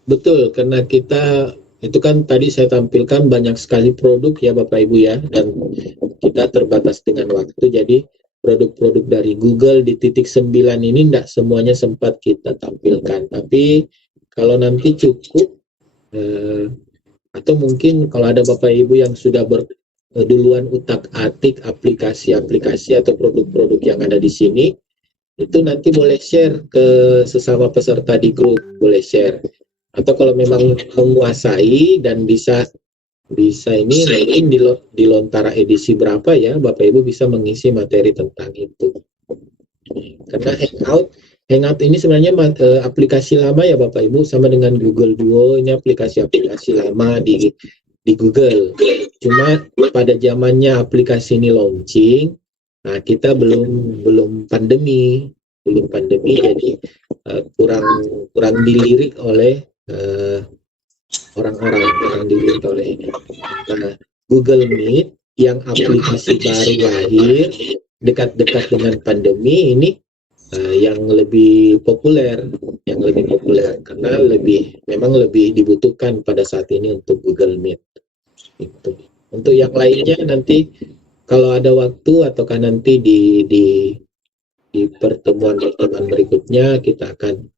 betul, karena kita itu kan tadi saya tampilkan banyak sekali produk ya Bapak Ibu ya, dan kita terbatas dengan waktu, jadi produk-produk dari Google di titik 9 ini tidak semuanya sempat kita tampilkan, tapi kalau nanti cukup atau mungkin kalau ada Bapak Ibu yang sudah duluan utak-atik aplikasi-aplikasi atau produk-produk yang ada di sini, itu nanti boleh share ke sesama peserta di grup, boleh share. Atau kalau memang menguasai dan bisa ini mungkin di Lontara edisi berapa ya, Bapak Ibu bisa mengisi materi tentang itu. Karena Hangout ini sebenarnya aplikasi lama ya Bapak Ibu, sama dengan Google Duo, ini aplikasi-aplikasi lama di Google. Cuma pada zamannya aplikasi ini launching, nah kita belum pandemi, jadi kurang dilirik oleh orang-orang, kurang dilirik oleh ini. Nah, Google Meet yang aplikasi baru lahir dekat-dekat dengan pandemi ini yang lebih populer karena memang lebih dibutuhkan pada saat ini untuk Google Meet. Itu. Untuk yang lainnya nanti kalau ada waktu ataukah nanti di pertemuan berikutnya kita akan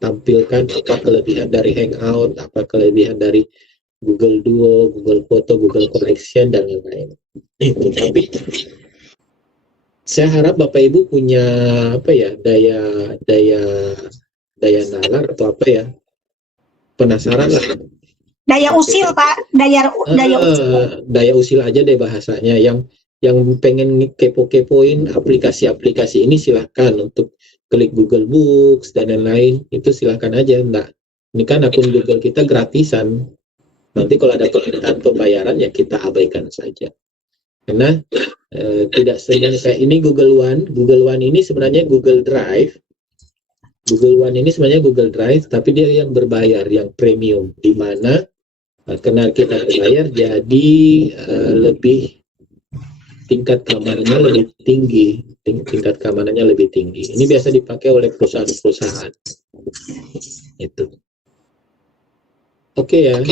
tampilkan apa kelebihan dari Hangout, apa kelebihan dari Google Duo, Google Foto, Google Collection dan lain-lain. Tapi saya harap Bapak Ibu punya daya nalar atau penasaran lah. Daya usil Pak, daya usil aja deh bahasanya. Yang pengen kepo-kepoin aplikasi-aplikasi ini silahkan untuk klik Google Books dan lain-lain, itu silahkan aja. Ini kan akun Google kita gratisan. Nanti kalau ada permintaan pembayaran ya kita abaikan saja. Karena tidak semuanya kayak ini Google One ini sebenarnya Google Drive. Google One ini sebenarnya Google Drive, tapi dia yang berbayar, yang premium, di mana karena kita berbayar jadi lebih tingkat keamanannya lebih tinggi. Ini biasa dipakai oleh perusahaan-perusahaan. Itu. Oke ya.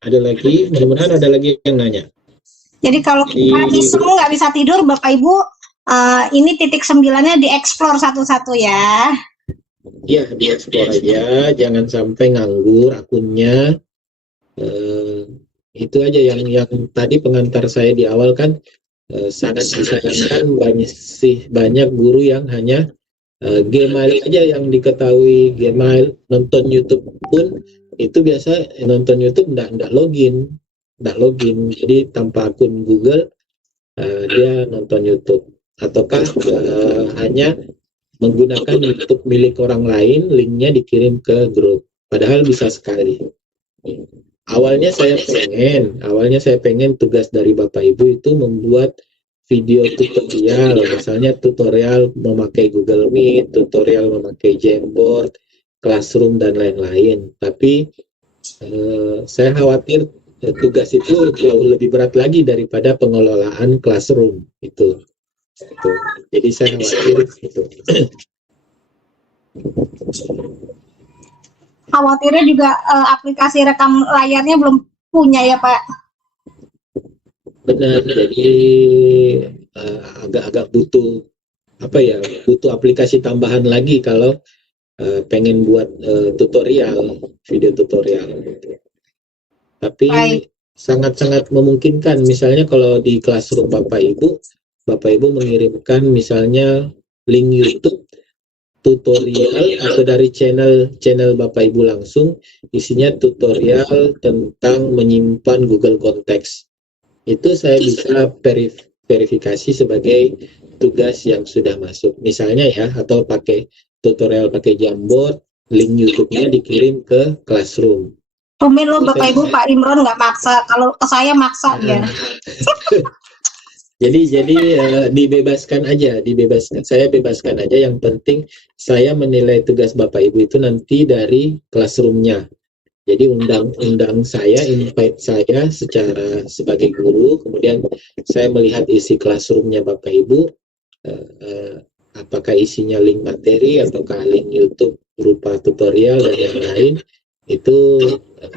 Ada lagi, mudah-mudahan ada lagi yang nanya. Jadi kalau kita iseng nggak bisa tidur, Bapak Ibu, ini titik 9-nya dieksplor satu-satu ya. Iya, dieksplor aja, jangan sampai nganggur akunnya. Itu aja yang tadi pengantar saya di awal kan, sangat disayangkan banyak guru yang hanya Gmail aja yang diketahui, Gmail, nonton YouTube pun itu biasa nonton YouTube nggak login, jadi tanpa akun Google dia nonton YouTube, ataukah hanya menggunakan YouTube milik orang lain, linknya dikirim ke grup, padahal bisa sekali. Awalnya saya pengen tugas dari Bapak Ibu itu membuat video tutorial, misalnya tutorial memakai Google Meet, tutorial memakai Jamboard, Classroom dan lain-lain. Tapi saya khawatir tugas itu jauh lebih berat lagi daripada pengelolaan Classroom itu. Jadi saya khawatir itu. Khawatirnya juga aplikasi rekam layarnya belum punya ya Pak. Benar, jadi agak butuh aplikasi tambahan lagi kalau pengen buat video tutorial. Tapi sangat-sangat memungkinkan, misalnya kalau di Classroom Bapak Ibu mengirimkan misalnya link YouTube tutorial atau dari channel Bapak Ibu langsung, isinya tutorial tentang menyimpan Google Contacts. Itu saya bisa verifikasi sebagai tugas yang sudah masuk, misalnya ya, atau pakai tutorial pakai Jamboard, link YouTube-nya dikirim ke Classroom. Tumben lo Bapak Ibu, Pak Imron nggak maksa, kalau ke saya maksa ya. Jadi dibebaskan aja, saya bebaskan aja, yang penting saya menilai tugas Bapak Ibu itu nanti dari Classroom-nya. Jadi undang saya, invite saya secara sebagai guru, kemudian saya melihat isi Classroom-nya Bapak Ibu, apakah isinya link materi ataukah link YouTube berupa tutorial dan yang lain, itu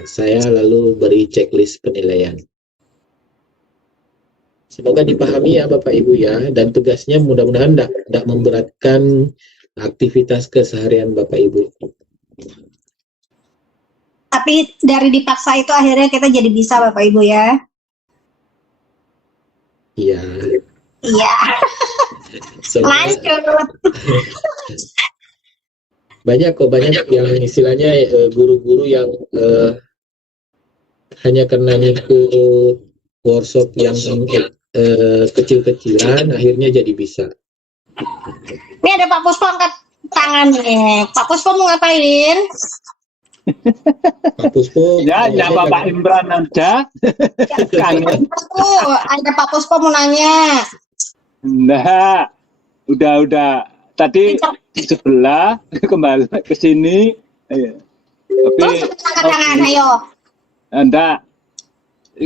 saya lalu beri checklist penilaian. Semoga dipahami ya Bapak Ibu ya, dan tugasnya mudah-mudahan tidak memberatkan aktivitas keseharian Bapak Ibu. Tapi dari dipaksa itu akhirnya kita jadi bisa Bapak Ibu ya. Iya. Iya. Lanjut. Banyak yang istilahnya guru-guru yang hanya karena ngikut workshop yang kecil-kecilan akhirnya jadi bisa. Ini ada Pak Puspo angkat tangan nih. Pak Puspo mau ngapain? Pak Puspo. Ya, nyapa Pak Imran aja. Kangen. Ada Pak Puspo mau nanya. Nah, udah. Tadi sebelah kembali ke sini. Tapi Angkat tangan, ayo. enggak.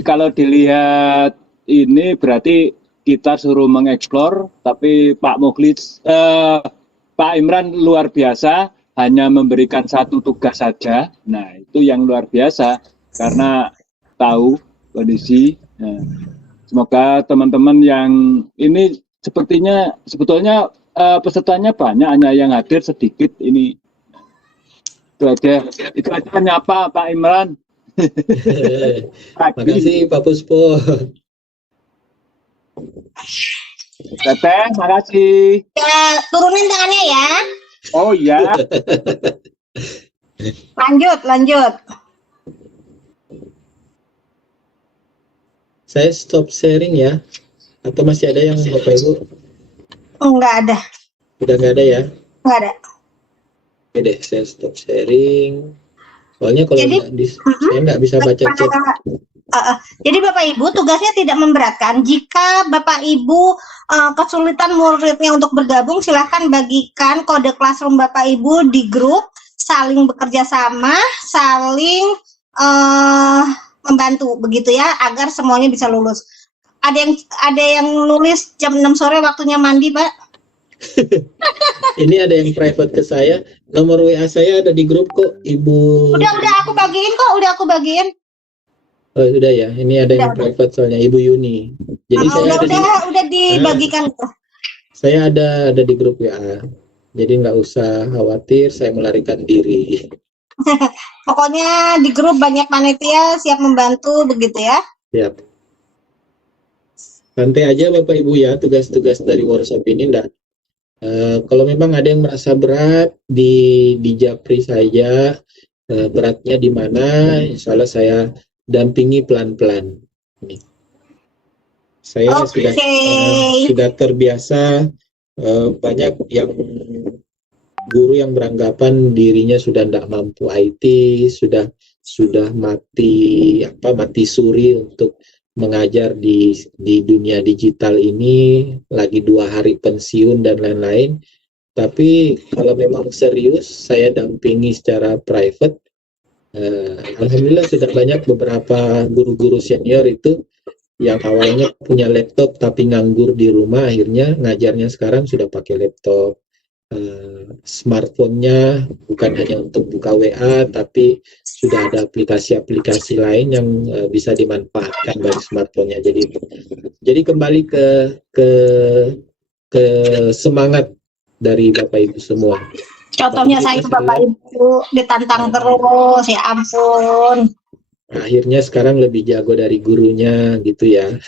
Kalau dilihat ini berarti kita suruh mengeksplor, tapi Pak Mukhlis, Pak Imran luar biasa, hanya memberikan satu tugas saja. Nah, itu yang luar biasa karena tahu kondisi. Nah, semoga teman-teman yang ini sebetulnya pesertanya banyak, hanya yang hadir sedikit ini. Itu aja nyapa Pak Imran. Makasih Pak Puspo. Teteh, makasih. Ya, turunin tangannya ya. Oh iya. Lanjut. Saya stop sharing ya. Atau masih ada yang Bapak Ibu? Enggak ada. Udah nggak ada ya? Enggak ada. Oke deh, saya stop sharing. Soalnya kalau saya nggak bisa baca chat. Jadi Bapak Ibu tugasnya tidak memberatkan. Jika Bapak Ibu kesulitan muridnya untuk bergabung, silahkan bagikan kode classroom Bapak Ibu di grup, saling bekerja sama, saling membantu begitu ya, agar semuanya bisa lulus. Ada yang nulis jam 6 sore waktunya mandi, Pak. Ini ada yang private ke saya. Nomor WA saya ada di grup kok, Ibu. Udah aku bagiin kok, udah aku bagiin. Oh, sudah ya. Ini ada yang private soalnya Ibu Yuni. Jadi udah dibagikan tuh. Saya ada di grup WA. Jadi nggak usah khawatir, saya melarikan diri. Pokoknya di grup banyak panitia siap membantu begitu ya. Siap. Santai aja Bapak Ibu ya, tugas-tugas dari workshop ini enggak. Kalau memang ada yang merasa berat di japri saja, beratnya di mana, insya Allah saya dampingi pelan-pelan. Saya sudah terbiasa, banyak yang guru yang beranggapan dirinya sudah tidak mampu IT, sudah mati suri untuk mengajar di dunia digital ini, lagi 2 hari pensiun dan lain-lain. Tapi kalau memang serius, saya dampingi secara private. Alhamdulillah sudah banyak beberapa guru-guru senior itu yang awalnya punya laptop tapi nganggur di rumah, akhirnya ngajarnya sekarang sudah pakai laptop. Smartphone-nya bukan hanya untuk buka WA, tapi sudah ada aplikasi-aplikasi lain yang bisa dimanfaatkan dari smartphone-nya. Jadi kembali ke semangat dari Bapak Ibu semua. Contohnya saya Bapak Ibu ditantang terus, ya ampun. Akhirnya sekarang lebih jago dari gurunya gitu ya.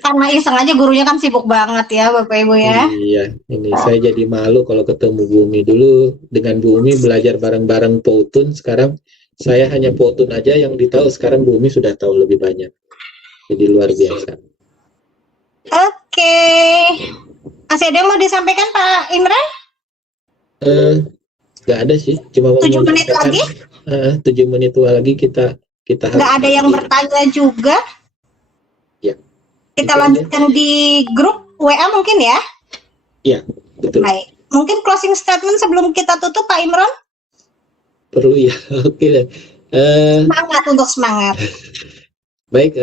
Karena iseng aja, gurunya kan sibuk banget ya Bapak Ibu ya. Iya, ini saya jadi malu kalau ketemu Bu Umi. Dulu dengan Bu Umi belajar bareng-bareng Powtoon, sekarang saya hanya Powtoon aja yang ditahu, sekarang Bu Umi sudah tahu lebih banyak. Jadi luar biasa. Oke. Masih ada yang mau disampaikan Pak Imran? Nggak ada sih, cuma 7 menit lagi? 7 menit lagi kita nggak ada yang bertanya juga? Ya. Kita lanjutkan di grup WA mungkin ya? Iya, betul. Baik. Mungkin closing statement sebelum kita tutup Pak Imran? Perlu ya, oke deh. Semangat untuk semangat. Baik,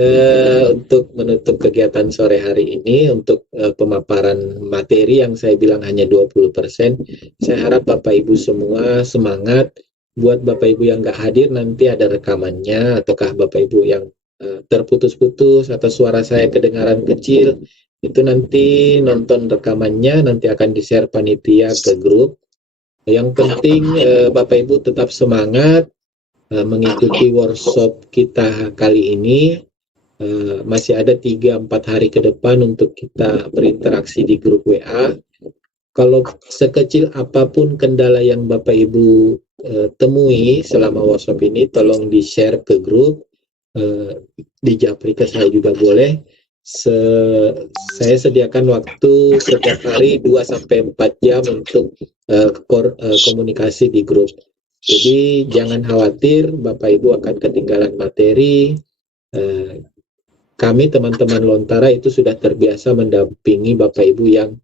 untuk menutup kegiatan sore hari ini, untuk pemaparan materi yang saya bilang hanya 20%, saya harap Bapak Ibu semua semangat. Buat Bapak Ibu yang nggak hadir, nanti ada rekamannya, ataukah Bapak Ibu yang terputus-putus atau suara saya kedengaran kecil, itu nanti nonton rekamannya, nanti akan di-share panitia ke grup. Yang penting Bapak Ibu tetap semangat mengikuti workshop kita kali ini. Masih ada 3-4 hari ke depan untuk kita berinteraksi di grup WA. Kalau sekecil apapun kendala yang Bapak Ibu temui selama workshop ini, tolong di-share ke grup, di japri ke saya juga boleh. saya sediakan waktu setiap hari 2-4 jam untuk komunikasi di grup. Jadi jangan khawatir Bapak Ibu akan ketinggalan materi. Kami teman-teman Lontara itu sudah terbiasa mendampingi Bapak Ibu yang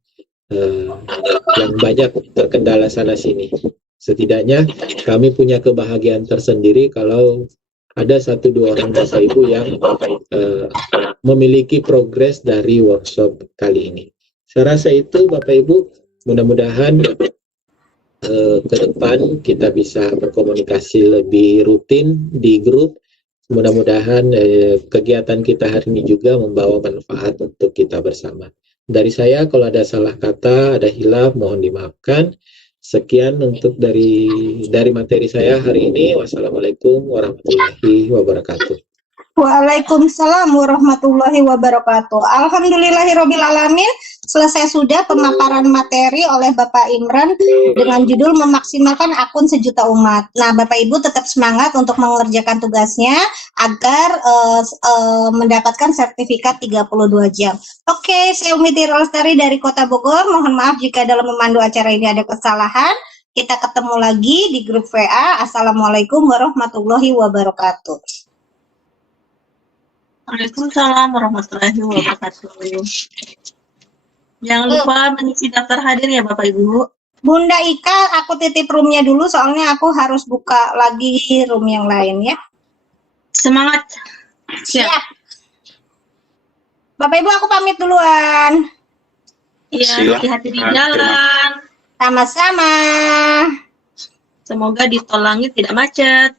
banyak terkendala sana sini. Setidaknya kami punya kebahagiaan tersendiri kalau ada 1-2 orang Bapak Ibu yang memiliki progres dari workshop kali ini. Saya rasa itu Bapak Ibu, mudah-mudahan ke depan kita bisa berkomunikasi lebih rutin di grup. Mudah-mudahan kegiatan kita hari ini juga membawa manfaat untuk kita bersama. Dari saya, kalau ada salah kata, ada hilaf, mohon dimaafkan. Sekian untuk dari materi saya hari ini. Wassalamualaikum warahmatullahi wabarakatuh. Waalaikumsalam warahmatullahi wabarakatuh. Alhamdulillahirabbil alamin. Selesai sudah pemaparan materi oleh Bapak Imran dengan judul memaksimalkan akun sejuta umat. Nah, Bapak Ibu tetap semangat untuk mengerjakan tugasnya agar mendapatkan sertifikat 32 jam. Oke, saya Umi Tirolestari dari Kota Bogor. Mohon maaf jika dalam memandu acara ini ada kesalahan. Kita ketemu lagi di grup WA. Assalamualaikum warahmatullahi wabarakatuh. Waalaikumsalam warahmatullahi wabarakatuh. Jangan lupa mengisi daftar hadir ya Bapak Ibu. Bunda Ika, aku titip roomnya dulu soalnya aku harus buka lagi room yang lain ya. Semangat. Siap. Bapak Ibu aku pamit duluan. Iya, hati-hati di jalan. Sama-sama. Semoga di tol langit tidak macet.